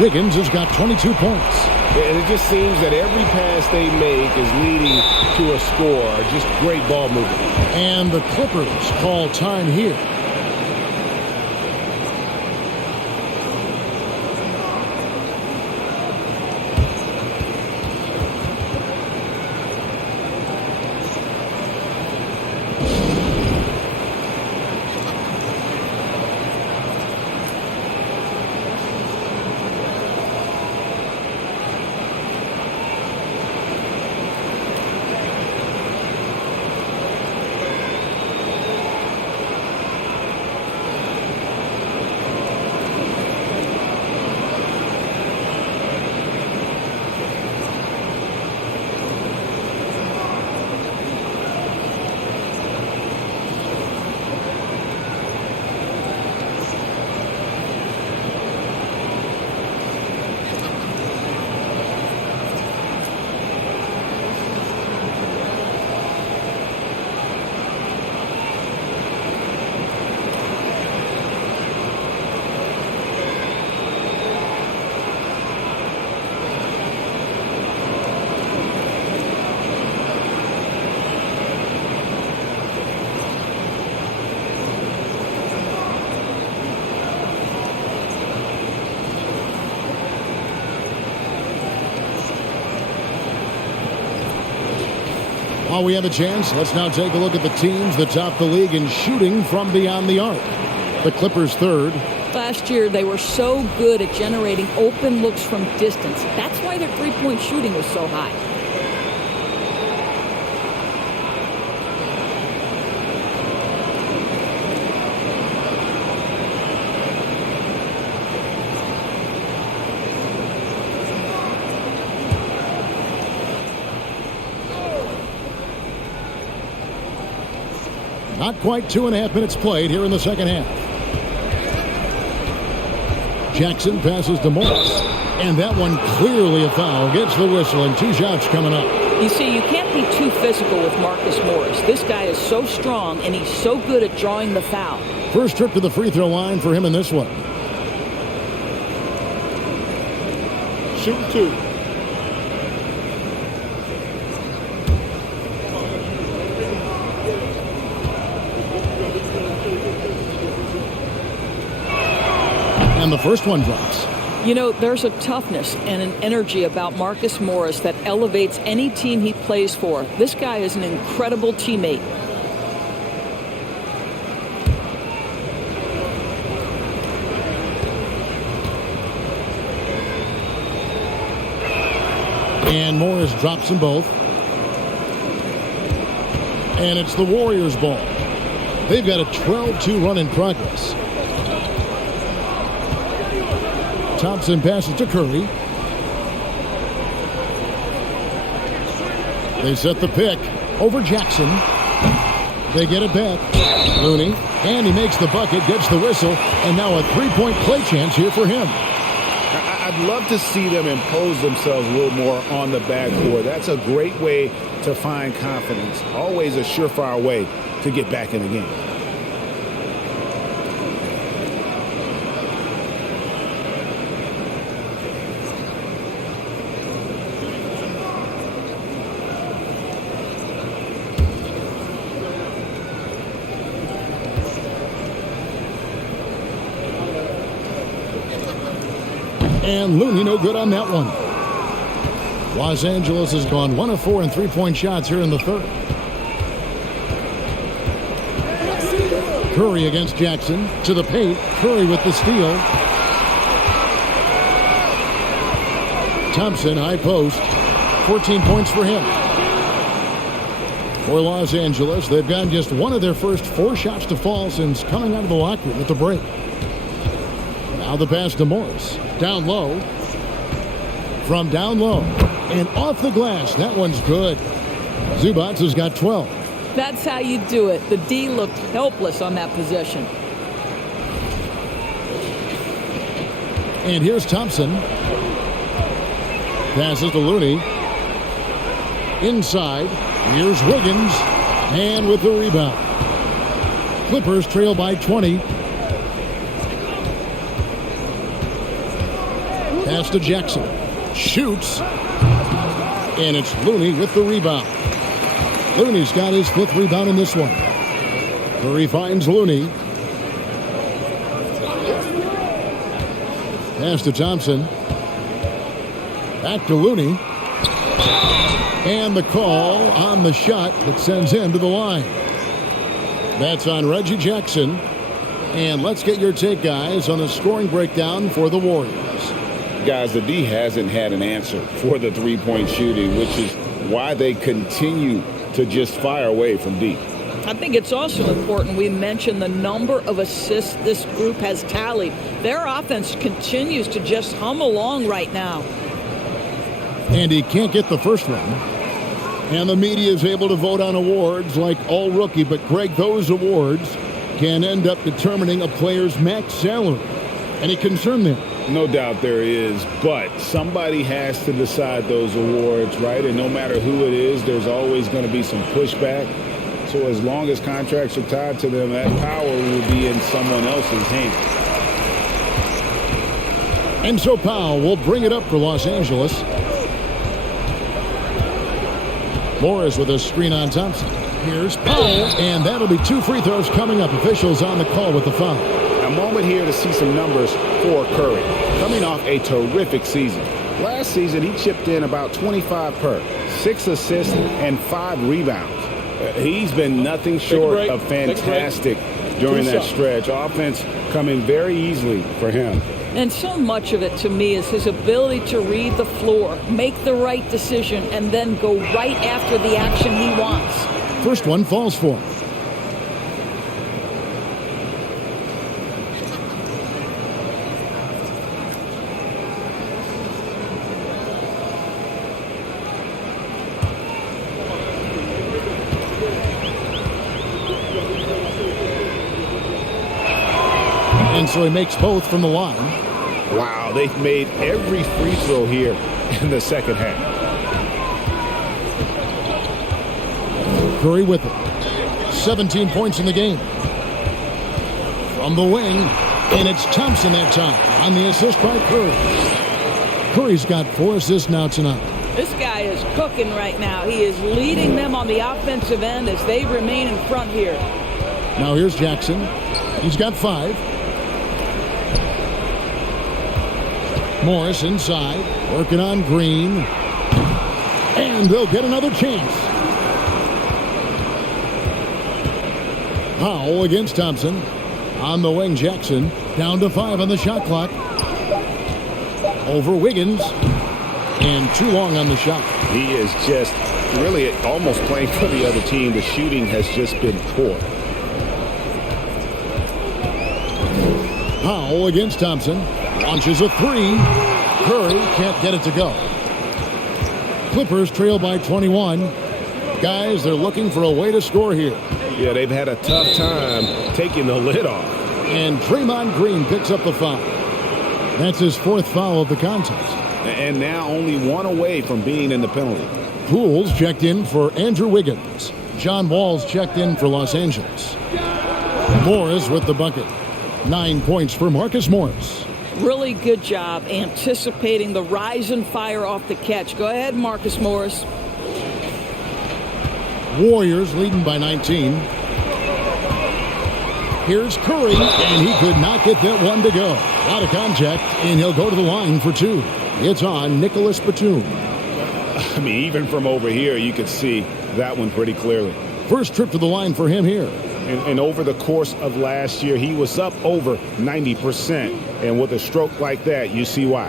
Wiggins has got 22 points. And it just seems that every pass they make is leading to a score. Just great ball movement. And the Clippers call time here. While we have a chance, let's now take a look at the teams that top the league in shooting from beyond the arc. The Clippers third. Last year, they were so good at generating open looks from distance. That's why their three-point shooting was so high. Not quite 2.5 minutes played here in the second half. Jackson passes to Morris. And that one clearly a foul. Gets the whistle and 2 shots coming up. You see, you can't be too physical with Marcus Morris. This guy is so strong, and he's so good at drawing the foul. First trip to the free throw line for him in this one. Shooting 2. And the first one drops. You know, there's a toughness and an energy about Marcus Morris that elevates any team he plays for. This guy is an incredible teammate. And Morris drops them both. And it's the Warriors' ball. They've got a 12-2 run in progress. Thompson passes to Curry. They set the pick over Jackson. They get it back. Looney, and he makes the bucket, gets the whistle, and now a three-point play chance here for him. I'd love to see them impose themselves a little more on the backcourt. That's a great way to find confidence. Always a surefire way to get back in the game. And Looney no good on that one. Los Angeles has gone 1 of 4 in three-point shots here in the third. Curry against Jackson. To the paint. Curry with the steal. Thompson, high post. 14 points for him. For Los Angeles, they've gotten just one of their first 4 shots to fall since coming out of the locker room at the break. Now the pass to Morris. Down low. From down low. And off the glass. That one's good. Zubac has got 12. That's how you do it. The D looked helpless on that possession. And here's Thompson. Passes to Looney. Inside. Here's Wiggins. And with the rebound. Clippers trail by 20. Pass to Jackson. Shoots. And it's Looney with the rebound. Looney's got his 5th rebound in this one. Curry finds Looney. Pass to Thompson. Back to Looney. And the call on the shot that sends him to the line. That's on Reggie Jackson. And let's get your take, guys, on a scoring breakdown for the Warriors. Guys, the D hasn't had an answer for the three-point shooting, which is why they continue to just fire away from deep. I think it's also important we mention the number of assists this group has tallied. Their offense continues to just hum along right now. And he can't get the first one. And the media is able to vote on awards like all rookie, but Greg, those awards can end up determining a player's max salary. Any concern there? No doubt there is, but somebody has to decide those awards, right? And no matter who it is, there's always going to be some pushback. So as long as contracts are tied to them, that power will be in someone else's hands. And so Powell will bring it up for Los Angeles. Morris with a screen on Thompson. Here's Powell, and that'll be 2 free throws coming up. Officials on the call with the foul. A moment here to see some numbers for Curry, coming off a terrific season. Last season, he chipped in about 25 per, 6 assists and 5 rebounds. He's been nothing short of fantastic during that stretch. Offense coming very easily for him. And so much of it, to me, is his ability to read the floor, make the right decision, and then go right after the action he wants. First one falls for him. And so he makes both from the line. Wow, they've made every free throw here in the second half. Curry with it. 17 points in the game. From the wing, and it's Thompson that time on the assist by Curry. Curry's got 4 assists now tonight. This guy is cooking right now. He is leading them on the offensive end as they remain in front here. Now here's Jackson. He's got 5. Morris inside, working on Green. And they'll get another chance. Powell against Thompson. On the wing, Jackson. Down to 5 on the shot clock. Over Wiggins. And too long on the shot. He is just really almost playing for the other team. The shooting has just been poor. Powell against Thompson. Launches a 3. Curry can't get it to go. Clippers trail by 21. Guys, they're looking for a way to score here. Yeah, they've had a tough time taking the lid off. And Draymond Green picks up the foul. That's his 4th foul of the contest. And now only 1 away from being in the penalty. Pools checked in for Andrew Wiggins. John Wall's checked in for Los Angeles. Morris with the bucket. 9 points for Marcus Morris. Really good job anticipating the rise and fire off the catch. Go ahead, Marcus Morris. Warriors leading by 19. Here's Curry, and he could not get that one to go. Out of contact, and he'll go to the line for 2. It's on Nicholas Batum. I mean, even from over here, you could see that one pretty clearly. First trip to the line for him here. And over the course of last year, he was up over 90%. And with a stroke like that, you see why.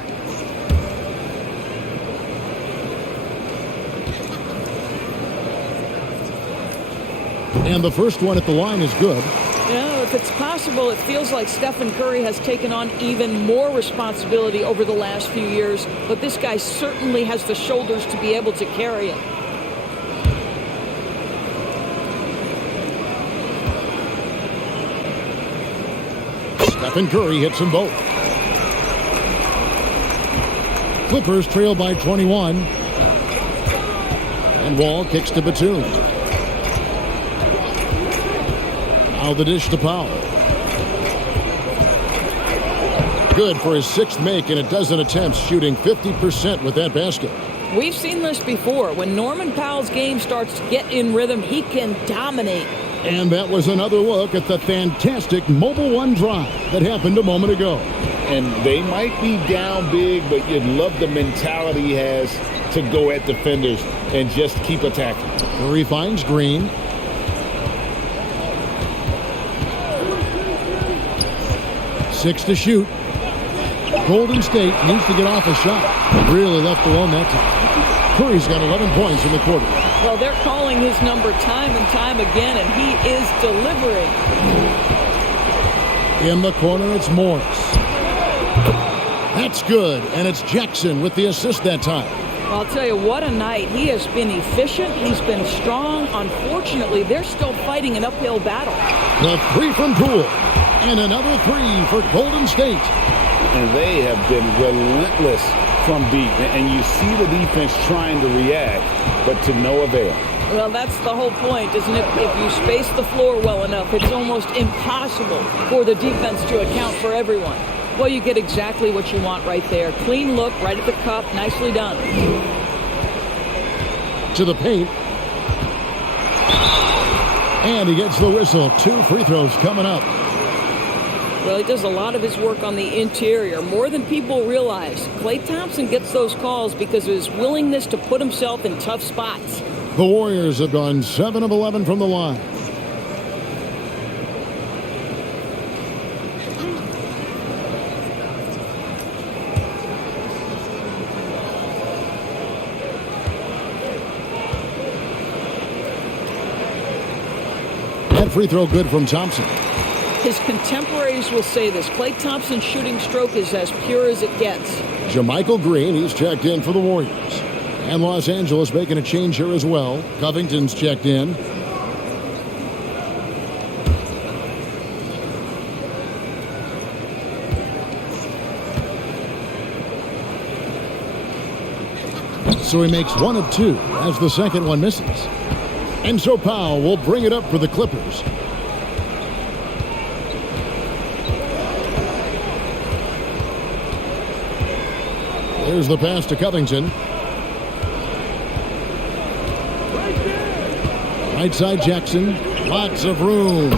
And the first one at the line is good. You know, if it's possible, it feels like Stephen Curry has taken on even more responsibility over the last few years. But this guy certainly has the shoulders to be able to carry it. Stephen Curry hits them both. Clippers trail by 21. And Wall kicks to Batum. Now the dish to Powell. Good for his 6th make in a dozen attempts, shooting 50% with that basket. We've seen this before. When Norman Powell's game starts to get in rhythm, he can dominate. And that was another look at the fantastic Mobile One drive that happened a moment ago. And they might be down big, but you'd love the mentality he has to go at defenders and just keep attacking. Curry finds Green. Six to shoot. Golden State needs to get off a shot. Really left alone that time. Curry's got 11 points in the quarter. Well, they're calling his number time and time again, and he is delivering. In the corner, it's Morris. That's good, and it's Jackson with the assist that time. Well, I'll tell you, what a night. He has been efficient. He's been strong. Unfortunately, they're still fighting an uphill battle. The 3 from Poole, and another 3 for Golden State. And they have been relentless from deep. And you see the defense trying to react, but to no avail. Well, that's the whole point, isn't it? If you space the floor well enough, it's almost impossible for the defense to account for everyone. Well, you get exactly what you want right there. Clean look, right at the cup. Nicely done. To the paint. And he gets the whistle. 2 free throws coming up. Well, he does a lot of his work on the interior, more than people realize. Klay Thompson gets those calls because of his willingness to put himself in tough spots. The Warriors have gone 7 of 11 from the line. That free throw good from Thompson. His contemporaries will say this. Klay Thompson's shooting stroke is as pure as it gets. JaMychal Green, he's checked in for the Warriors. And Los Angeles making a change here as well. Covington's checked in. So he makes 1 of 2 as the second one misses. And so Powell will bring it up for the Clippers. There's the pass to Covington. Right side Jackson. Lots of room.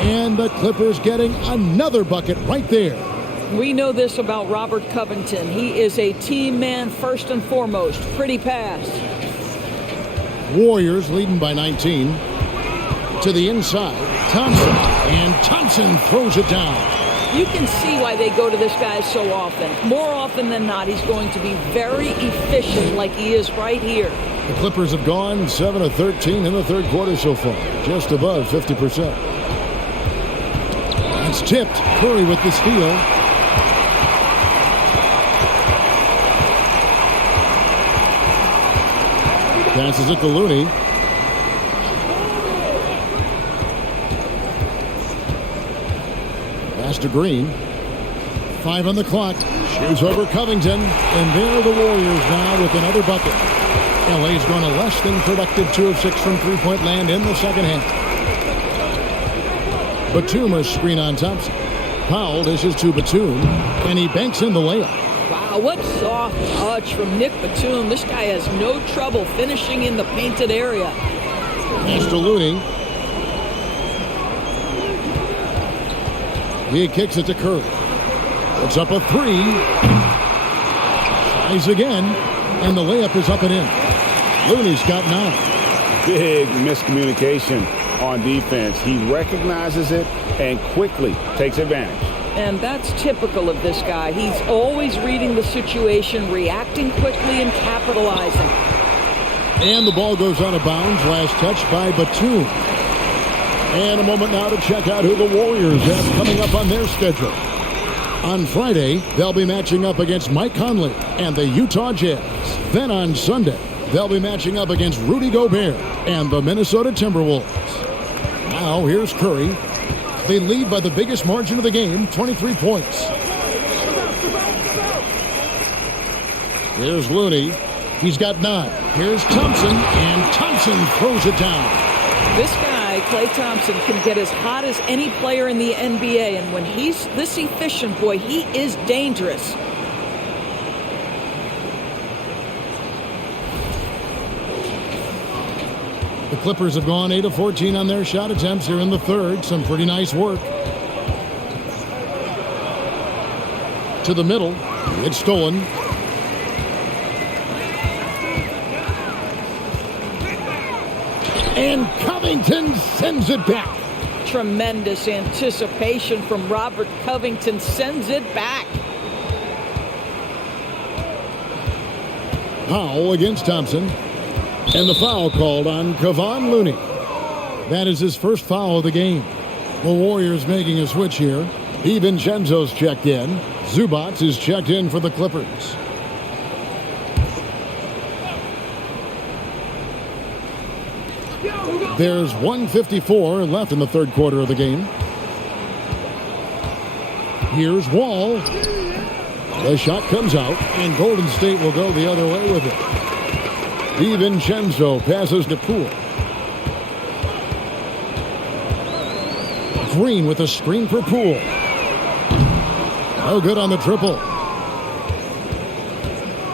And the Clippers getting another bucket right there. We know this about Robert Covington. He is a team man first and foremost. Pretty pass. Warriors leading by 19. To the inside, Thompson. And Thompson throws it down. You can see why they go to this guy so often. More often than not, he's going to be very efficient like he is right here. The Clippers have gone 7 of 13 in the third quarter so far, just above 50%. It's tipped. Curry with the steal. Passes it to Looney. Pass to Green. 5 on the clock. Shoots over Covington. And there are the Warriors now with another bucket. LA's gone a less than productive 2 of 6 from three-point land in the second half. Batum a screen on Thompson. Powell dishes to Batum, and he banks in the layup. Wow, what soft touch from Nick Batum. This guy has no trouble finishing in the painted area. Pass to Looney. He kicks it to Curry. It's up a 3. Tries again, and the layup is up and in. Looney's got 9. Big miscommunication on defense. He recognizes it and quickly takes advantage. And that's typical of this guy. He's always reading the situation, reacting quickly, and capitalizing. And the ball goes out of bounds. Last touch by Batum. And a moment now to check out who the Warriors have coming up on their schedule. On Friday, they'll be matching up against Mike Conley and the Utah Jazz. Then on Sunday, they'll be matching up against Rudy Gobert and the Minnesota Timberwolves. Now, here's Curry. They lead by the biggest margin of the game, 23 points. Here's Looney. He's got 9. Here's Thompson, and Thompson throws it down. This guy, Klay Thompson, can get as hot as any player in the NBA, and when he's this efficient, boy, he is dangerous. The Clippers have gone 8 of 14 on their shot attempts here in the third. Some pretty nice work. To the middle. It's stolen. And Covington sends it back. Tremendous anticipation from Robert Covington. Sends it back. Powell against Thompson. And the foul called on Kevon Looney. That is his first foul of the game. The Warriors making a switch here. DiVincenzo's checked in. Zubac is checked in for the Clippers. There's 1:54 left in the third quarter of the game. Here's Wall. The shot comes out, and Golden State will go the other way with it. DiVincenzo passes to Poole. Green with a screen for Poole. No good on the triple.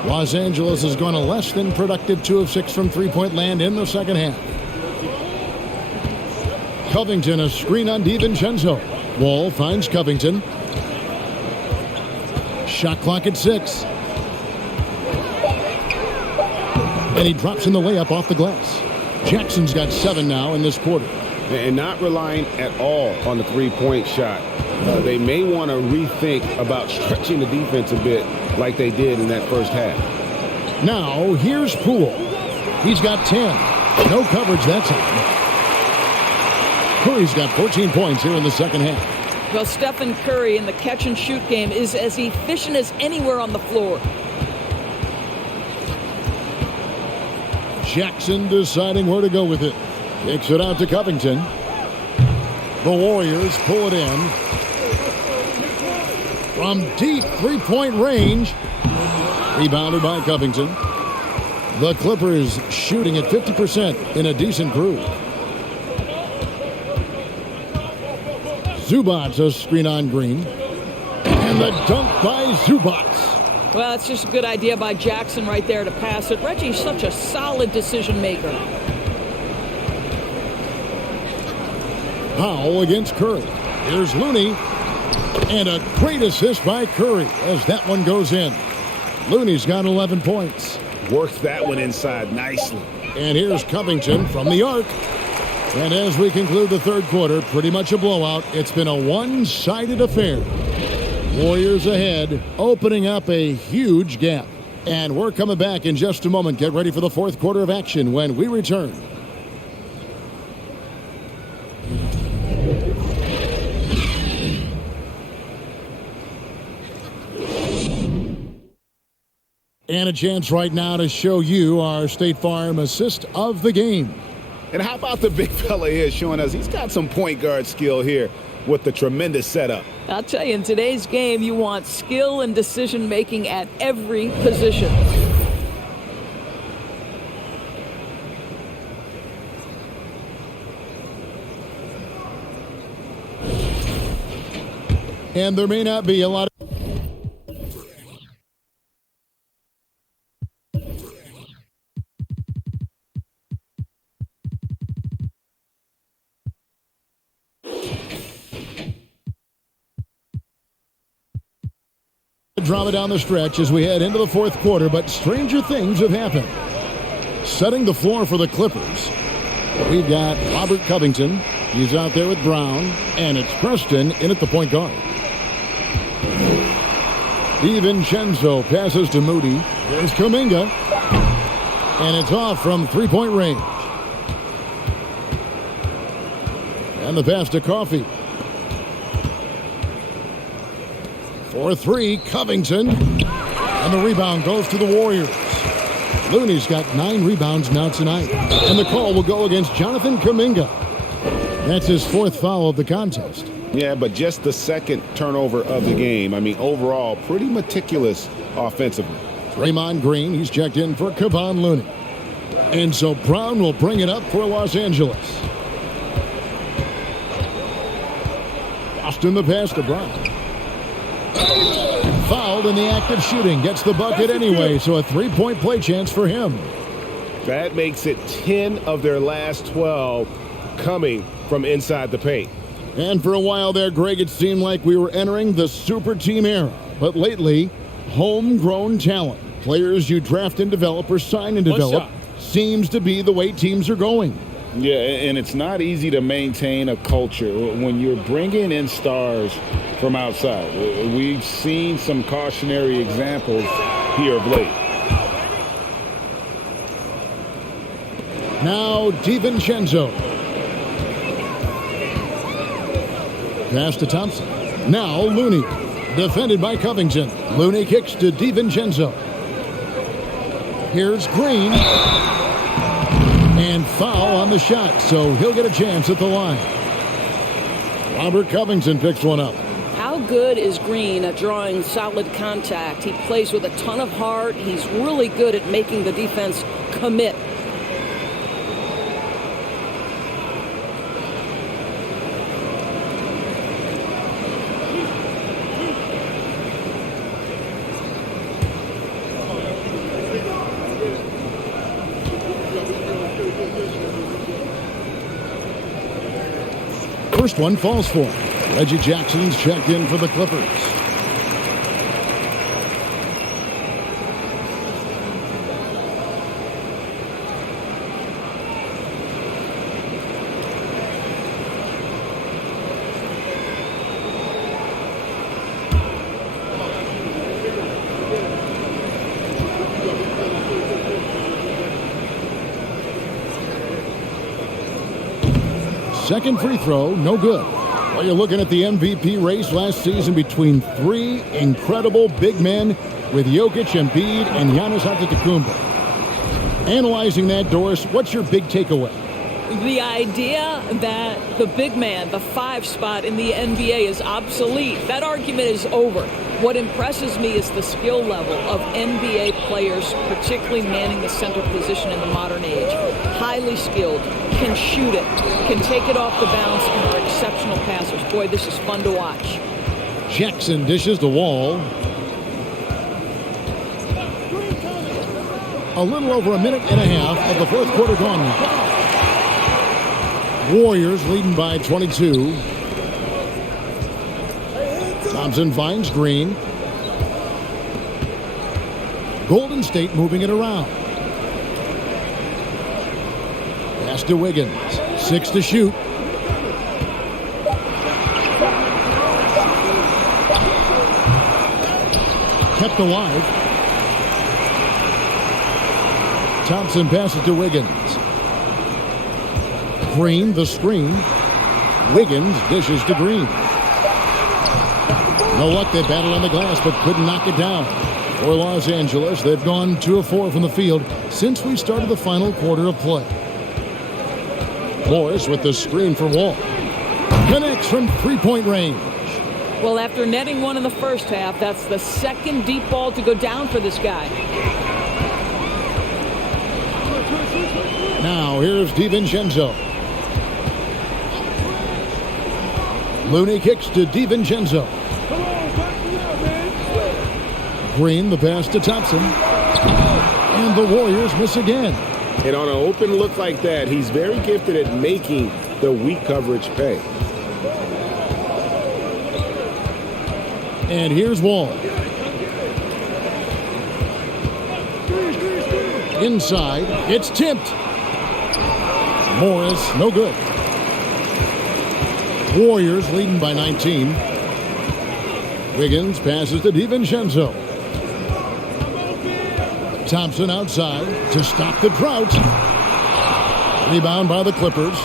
Los Angeles has gone a less than productive 2 of 6 from three-point land in the second half. Covington a screen on DiVincenzo. Wall finds Covington. Shot clock at 6. And he drops in the layup off the glass. Jackson's got 7 now in this quarter. And not relying at all on the three-point shot. They may want to rethink about stretching the defense a bit like they did in that first half. Now, here's Poole. He's got 10. No coverage that time. Curry's got 14 points here in the second half. Well, Stephen Curry in the catch-and-shoot game is as efficient as anywhere on the floor. Jackson deciding where to go with it. Kicks it out to Covington. The Warriors pull it in. From deep three-point range. Rebounded by Covington. The Clippers shooting at 50% in a decent groove. Zubac a screen on Green. And the dunk by Zubac. Well, it's just a good idea by Jackson right there to pass it. Reggie's such a solid decision maker. Powell against Curry. Here's Looney. And a great assist by Curry as that one goes in. Looney's got 11 points. Worked that one inside nicely. And here's Covington from the arc. And as we conclude the third quarter, pretty much a blowout. It's been a one-sided affair. Warriors ahead, opening up a huge gap. And we're coming back in just a moment. Get ready for the fourth quarter of action when we return. And a chance right now to show you our State Farm assist of the game. And how about the big fella here showing us he's got some point guard skill here with the tremendous setup. I'll tell you, in today's game, you want skill and decision-making at every position. And there may not be a lot of drama down the stretch as we head into the fourth quarter, but stranger things have happened. Setting the floor for the Clippers, we've got Robert Covington. He's out there with Brown, and it's Preston in at the point guard. DiVincenzo passes to Moody. There's Kuminga, and it's off from three-point range. And the pass to Coffey. For three, Covington. And the rebound goes to the Warriors. Looney's got 9 rebounds now tonight. And the call will go against Jonathan Kuminga. That's his 4th foul of the contest. Yeah, but just the second turnover of the game. I mean, overall, pretty meticulous offensively. Draymond Green, he's checked in for Kevon Looney. And so Brown will bring it up for Los Angeles. Boston the pass to Brown. Fouled in the act of shooting. Gets the bucket anyway, so a 3-point play chance for him. That makes it 10 of their last 12 coming from inside the paint. And for a while there, Greg, it seemed like we were entering the super team era. But lately, homegrown talent, players you draft and develop or sign and develop, seems to be the way teams are going. Yeah, and it's not easy to maintain a culture when you're bringing in stars from outside. We've seen some cautionary examples here of late. Now DiVincenzo. Pass to Thompson. Now Looney. Defended by Covington. Looney kicks to DiVincenzo. Here's Green. And foul on the shot, so he'll get a chance at the line. Robert Covington picks one up. How good is Green at drawing solid contact? He plays with a ton of heart. He's really good at making the defense commit. First one falls for him. Reggie Jackson's checked in for the Clippers. Second free throw, no good. Well, you're looking at the MVP race last season between 3 incredible big men with Jokic, Embiid, and Giannis Antetokounmpo. Analyzing that, Doris, what's your big takeaway? The idea that the big man, the 5 spot in the NBA is obsolete. That argument is over. What impresses me is the skill level of NBA players, particularly manning the center position in the modern age. Highly skilled, can shoot it, can take it off the bounce, and are exceptional passers. Boy, this is fun to watch. Jackson dishes the Wall. A little over a minute and a half of the fourth quarter gone now. Warriors leading by 22. Thompson finds Green. Golden State moving it around. Pass to Wiggins. 6 to shoot. Kept alive. Thompson passes to Wiggins. Green, the screen. Wiggins dishes to Green. No luck, they battled on the glass, but couldn't knock it down. For Los Angeles, they've gone 2 of 4 from the field since we started the final quarter of play. Morris with the screen for Wall. Connects from three-point range. Well, after netting one in the first half, that's the second deep ball to go down for this guy. Now, here's DiVincenzo. Looney kicks to DiVincenzo. Green, the pass to Thompson. And the Warriors miss again. And on an open look like that, he's very gifted at making the weak coverage pay. And here's Wall. Inside, it's tipped. Morris, no good. Warriors leading by 19. Wiggins passes to DiVincenzo. Thompson outside to stop the drought. Rebound by the Clippers.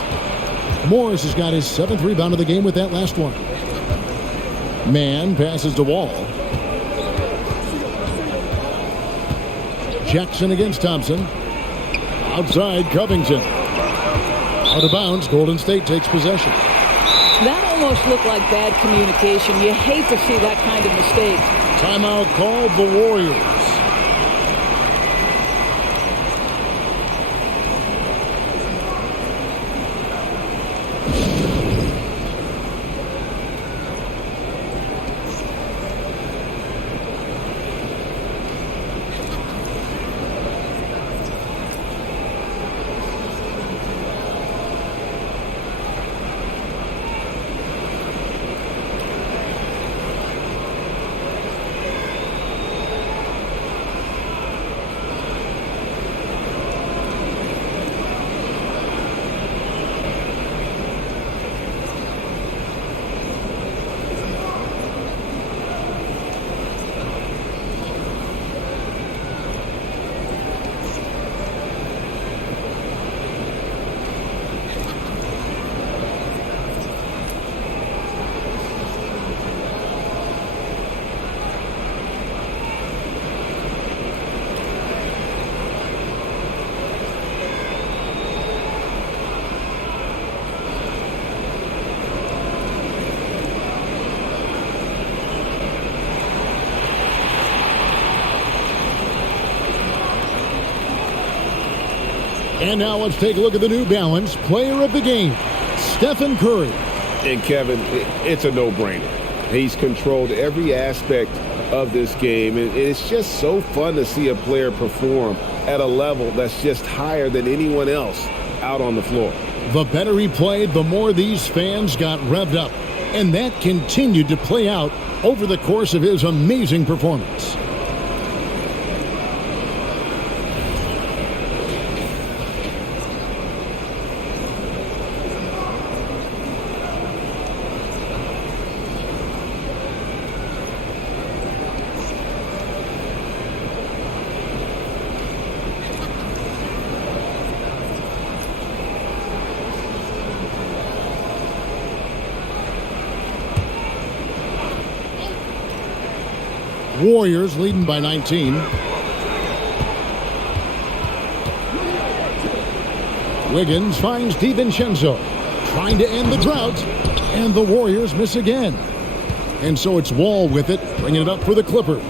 Morris has got his 7th rebound of the game with that last one. Man passes to Wall. Jackson against Thompson. Outside, Covington. Out of bounds, Golden State takes possession. That almost looked like bad communication. You hate to see that kind of mistake. Timeout called the Warriors. And now let's take a look at the New Balance player of the game, Stephen Curry. And Kevin, it's a no-brainer. He's controlled every aspect of this game, and it's just so fun to see a player perform at a level that's just higher than anyone else out on the floor. The better he played, the more these fans got revved up, and that continued to play out over the course of his amazing performance. Warriors leading by 19. Wiggins finds DiVincenzo, trying to end the drought, and the Warriors miss again. And so it's Wall with it, bringing it up for the Clippers.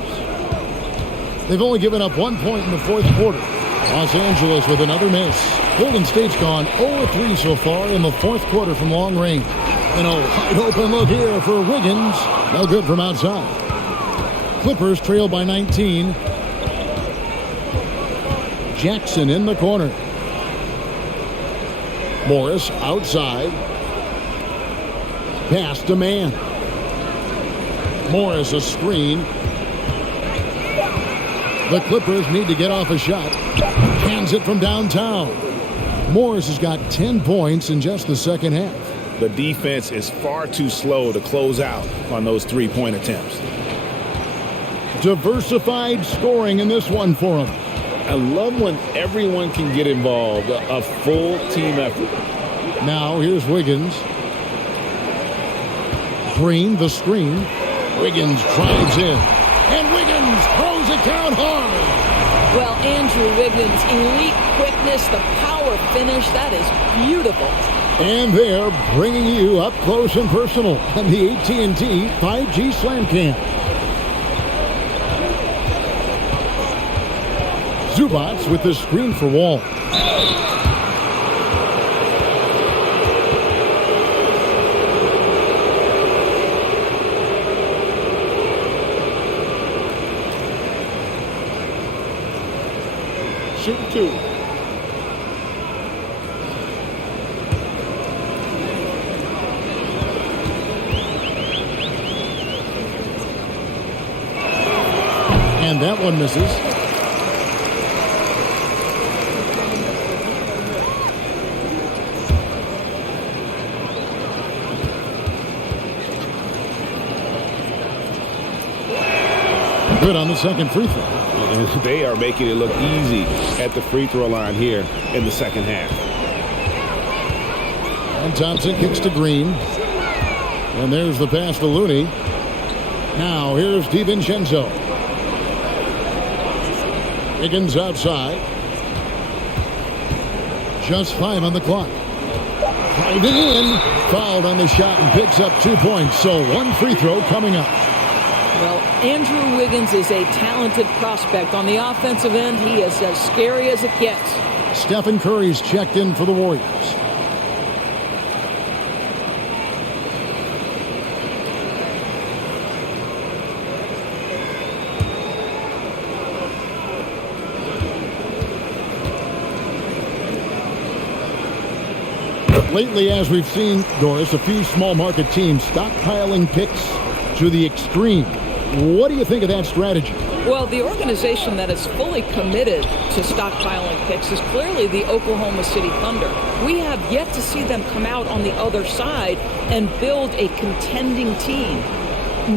They've only given up 1 point in the fourth quarter. Los Angeles with another miss. Golden State's gone 0-3 so far in the fourth quarter from long range. And a wide open look here for Wiggins. No good from outside. Clippers trail by 19. Jackson in the corner. Morris outside. Pass to Man. Morris a screen. The Clippers need to get off a shot. Hands it from downtown. Morris has got 10 points in just the second half. The defense is far too slow to close out on those three-point attempts. Diversified scoring in this one for him. I love when everyone can get involved, a full team effort. Now here's Wiggins. Green, the screen. Wiggins drives in. And Wiggins throws it down hard. Well, Andrew Wiggins, elite quickness, the power finish, that is beautiful. And they're bringing you up close and personal on the AT&T 5G Slam Cam. Zubats with the screen for Wall. Shoot 2. And that one misses. Good on the second free throw. And they are making it look easy at the free throw line here in the second half. And Thompson kicks to Green. And there's the pass to Looney. Now here's DiVincenzo. Wiggins outside. Just 5 on the clock. Driving in. Fouled on the shot and picks up 2 points. So one free throw coming up. Well, Andrew Wiggins is a talented prospect. On the offensive end, he is as scary as it gets. Stephen Curry's checked in for the Warriors. Lately, as we've seen, Doris, a few small market teams stockpiling picks to the extreme. What do you think of that strategy? Well, the organization that is fully committed to stockpiling picks is clearly the Oklahoma City Thunder. We have yet to see them come out on the other side and build a contending team.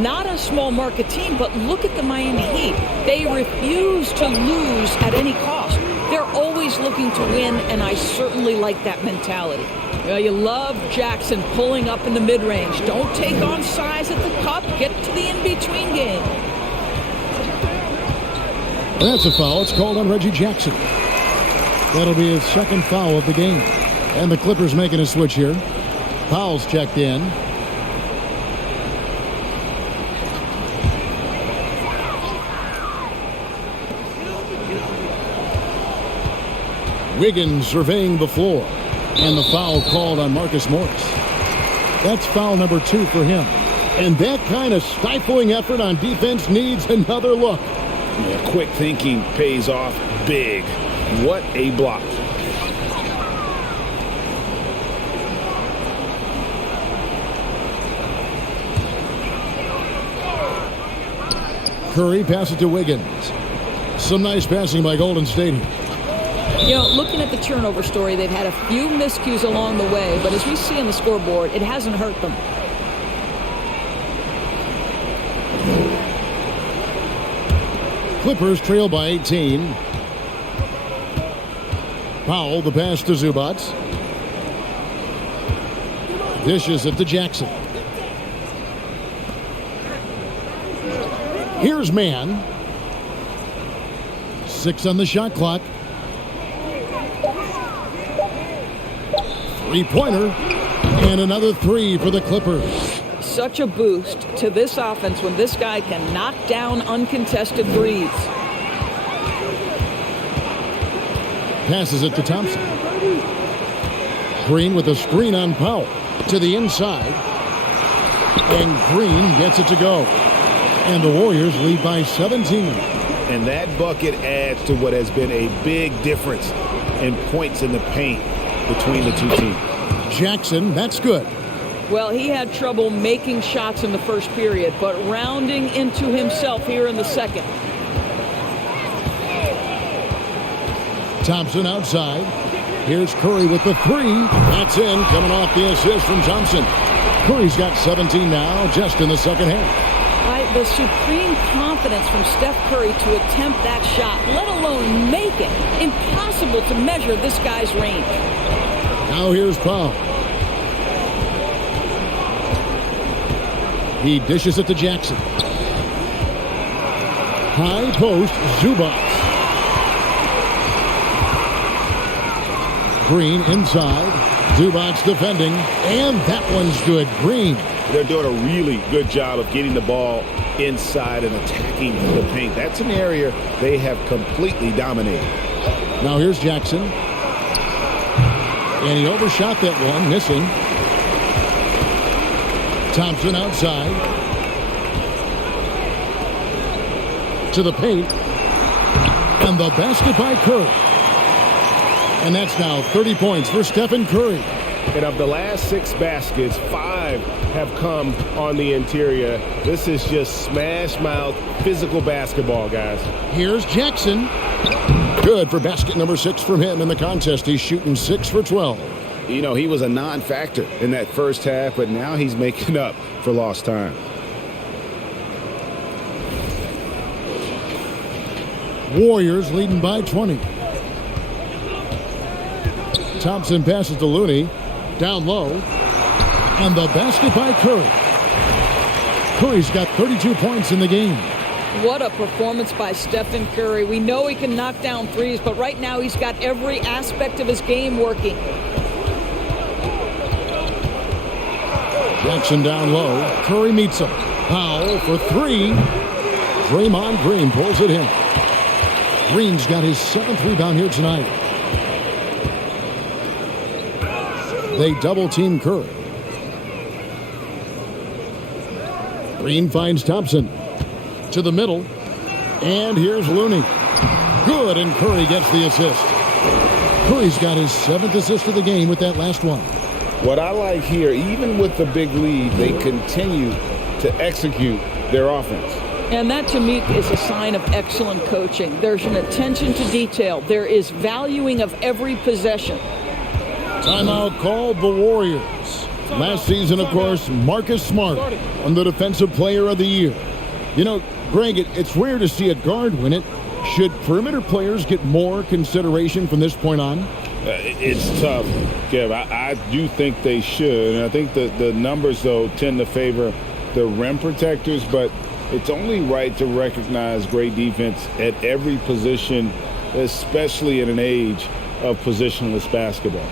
Not a small market team, but look at the Miami Heat. They refuse to lose at any cost. They're always looking to win, and I certainly like that mentality. Well, you love Jackson pulling up in the mid-range. Don't take on size at the cup. Get to the in-between game. That's a foul. It's called on Reggie Jackson. That'll be his second foul of the game. And the Clippers making a switch here. Powell's checked in. Wiggins surveying the floor. And the foul called on Marcus Morris. That's foul number 2 for him. And that kind of stifling effort on defense needs another look. Yeah, quick thinking pays off big. What a block. Curry passes to Wiggins. Some nice passing by Golden State. You know, looking at the turnover story, they've had a few miscues along the way, but as we see on the scoreboard, it hasn't hurt them. Clippers trail by 18. Powell, the pass to Zubats. Dishes it to Jackson. Here's Mann. 6 on the shot clock. Three-pointer. And another 3 for the Clippers. Such a boost to this offense when this guy can knock down uncontested threes. Passes it to Thompson. Green with a screen on Powell. To the inside. And Green gets it to go. And the Warriors lead by 17. And that bucket adds to what has been a big difference in points in the paint between the two teams. Jackson, that's good. Well, he had trouble making shots in the first period, but rounding into himself here in the second. Thompson outside. Here's Curry with the three. That's in, coming off the assist from Thompson. Curry's got 17 now, just in the second half. Right, the supreme confidence from Steph Curry to attempt that shot, let alone make it. Impossible to measure this guy's range. Now here's Powell. He dishes it to Jackson. High post, Zubac. Green inside. Zubac's defending, and that one's good. Green. They're doing a really good job of getting the ball inside and attacking the paint. That's an area they have completely dominated. Now here's Jackson. And he overshot that one, missing. Thompson outside. To the paint. And the basket by Curry. And that's now 30 points for Stephen Curry. And of the last 6 baskets, 5 have come on the interior. This is just smash mouth physical basketball, guys. Here's Jackson. Good for basket number 6 from him in the contest. He's shooting 6 for 12. You know, he was a non-factor in that first half, but now he's making up for lost time. Warriors leading by 20. Thompson passes to Looney. Down low. And the basket by Curry. Curry's got 32 points in the game. What a performance by Stephen Curry. We know he can knock down threes, but right now he's got every aspect of his game working. Jackson down low. Curry meets him. Powell for 3. Draymond Green pulls it in. Green's got his 7th rebound here tonight. They double-team Curry. Green finds Thompson. To the middle. And here's Looney. Good, and Curry gets the assist. Curry's got his 7th assist of the game with that last one. What I like here, even with the big lead, they continue to execute their offense. And that, to me, is a sign of excellent coaching. There's an attention to detail. There is valuing of every possession. Timeout called the Warriors. Last season, of course, Marcus Smart won the Defensive Player of the Year. You know, Greg, it's rare to see a guard win it. Should perimeter players get more consideration from this point on? It's tough, Kev. I do think they should. And I think the numbers, though, tend to favor the rim protectors. But it's only right to recognize great defense at every position, especially in an age of positionless basketball.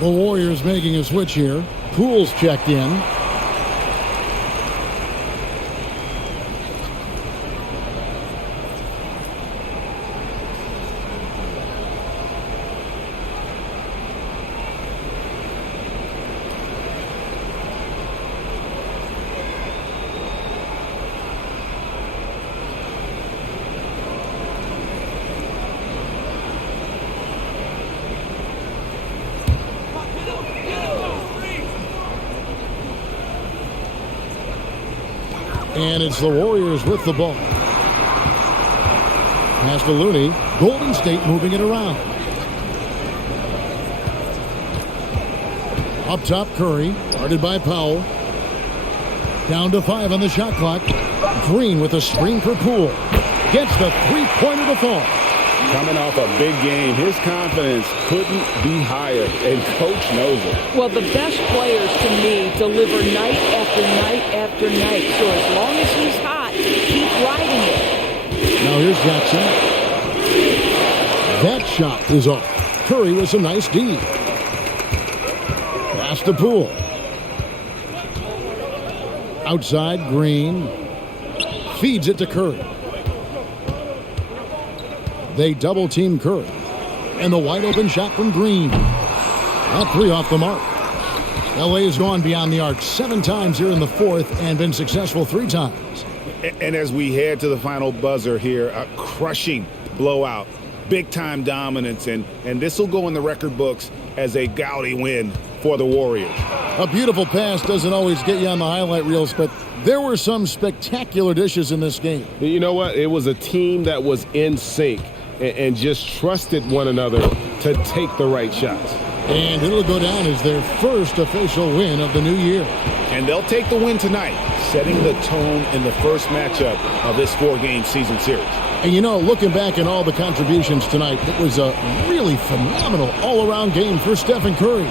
The Warriors making a switch here. Poole's checked in. And it's the Warriors with the ball. Pass to Looney. Golden State moving it around. Up top, Curry. Guarded by Powell. Down to 5 on the shot clock. Green with a screen for Poole. Gets the three-pointer to fall. Coming off a big game, his confidence couldn't be higher, and Coach knows it. Well, the best players, to me, deliver night after night after night. So as long as he's hot, keep riding it. Now here's Jackson. That shot is off. Curry with some nice D. Pass to Poole. Outside, Green. Feeds it to Curry. They double-team Curry. And the wide-open shot from Green. That three off the mark. LA has gone beyond the arc 7 times here in the fourth and been successful 3 times. And as we head to the final buzzer here, a crushing blowout. Big-time dominance, and this will go in the record books as a gaudy win for the Warriors. A beautiful pass doesn't always get you on the highlight reels, but there were some spectacular dishes in this game. You know what? It was a team that was in sync and just trusted one another to take the right shots. And it'll go down as their first official win of the new year. And they'll take the win tonight, setting the tone in the first matchup of this 4-game season series. And you know, looking back at all the contributions tonight, it was a really phenomenal all-around game for Stephen Curry.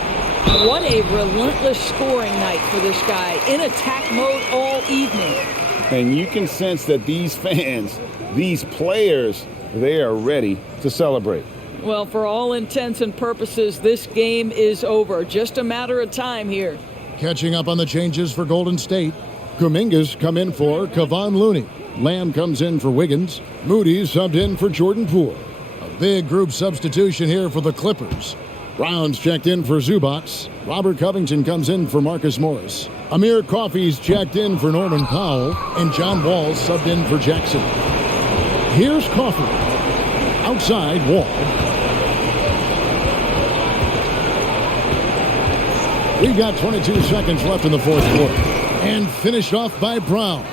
What a relentless scoring night for this guy. In attack mode all evening. And you can sense that these fans, these players, they are ready to celebrate. Well, for all intents and purposes, this game is over. Just a matter of time here. Catching up on the changes for Golden State. Kuminga's come in for Kevon Looney. Lamb comes in for Wiggins. Moody subbed in for Jordan Poole. A big group substitution here for the Clippers. Brown's checked in for Zubac. Robert Covington comes in for Marcus Morris. Amir Coffey's checked in for Norman Powell. And John Wall subbed in for Jackson. Here's Coffey. Outside, Wall. We've got 22 seconds left in the fourth quarter. And finished off by Brown.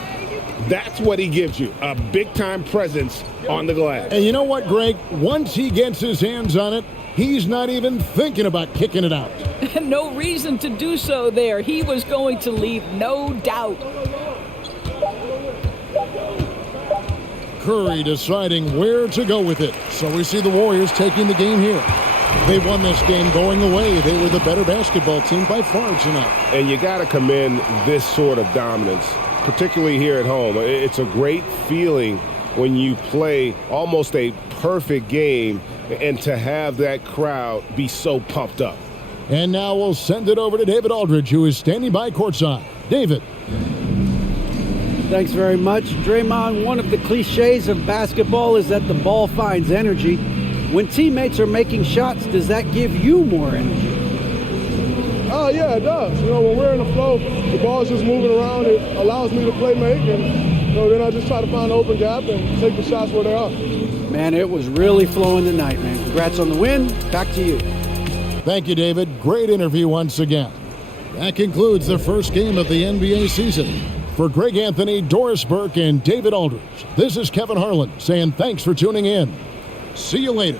That's what he gives you, a big-time presence on the glass. And you know what, Greg? Once he gets his hands on it, he's not even thinking about kicking it out. No reason to do so there. He was going to leave, no doubt. Curry deciding where to go with it. So we see the Warriors taking the game here. They won this game going away. They were the better basketball team by far tonight. And you got to commend this sort of dominance, particularly here at home. It's a great feeling when you play almost a perfect game and to have that crowd be so pumped up. And now we'll send it over to David Aldridge, who is standing by courtside. David. Thanks very much. Draymond, one of the cliches of basketball is that the ball finds energy. When teammates are making shots, does that give you more energy? Oh, yeah, it does. You know, when we're in the flow, the ball's just moving around. It allows me to play make, and then I just try to find an open gap and take the shots where they are. Man, it was really flowing tonight, man. Congrats on the win. Back to you. Thank you, David. Great interview once again. That concludes the first game of the NBA season. For Greg Anthony, Doris Burke, and David Aldridge, this is Kevin Harlan saying thanks for tuning in. See you later.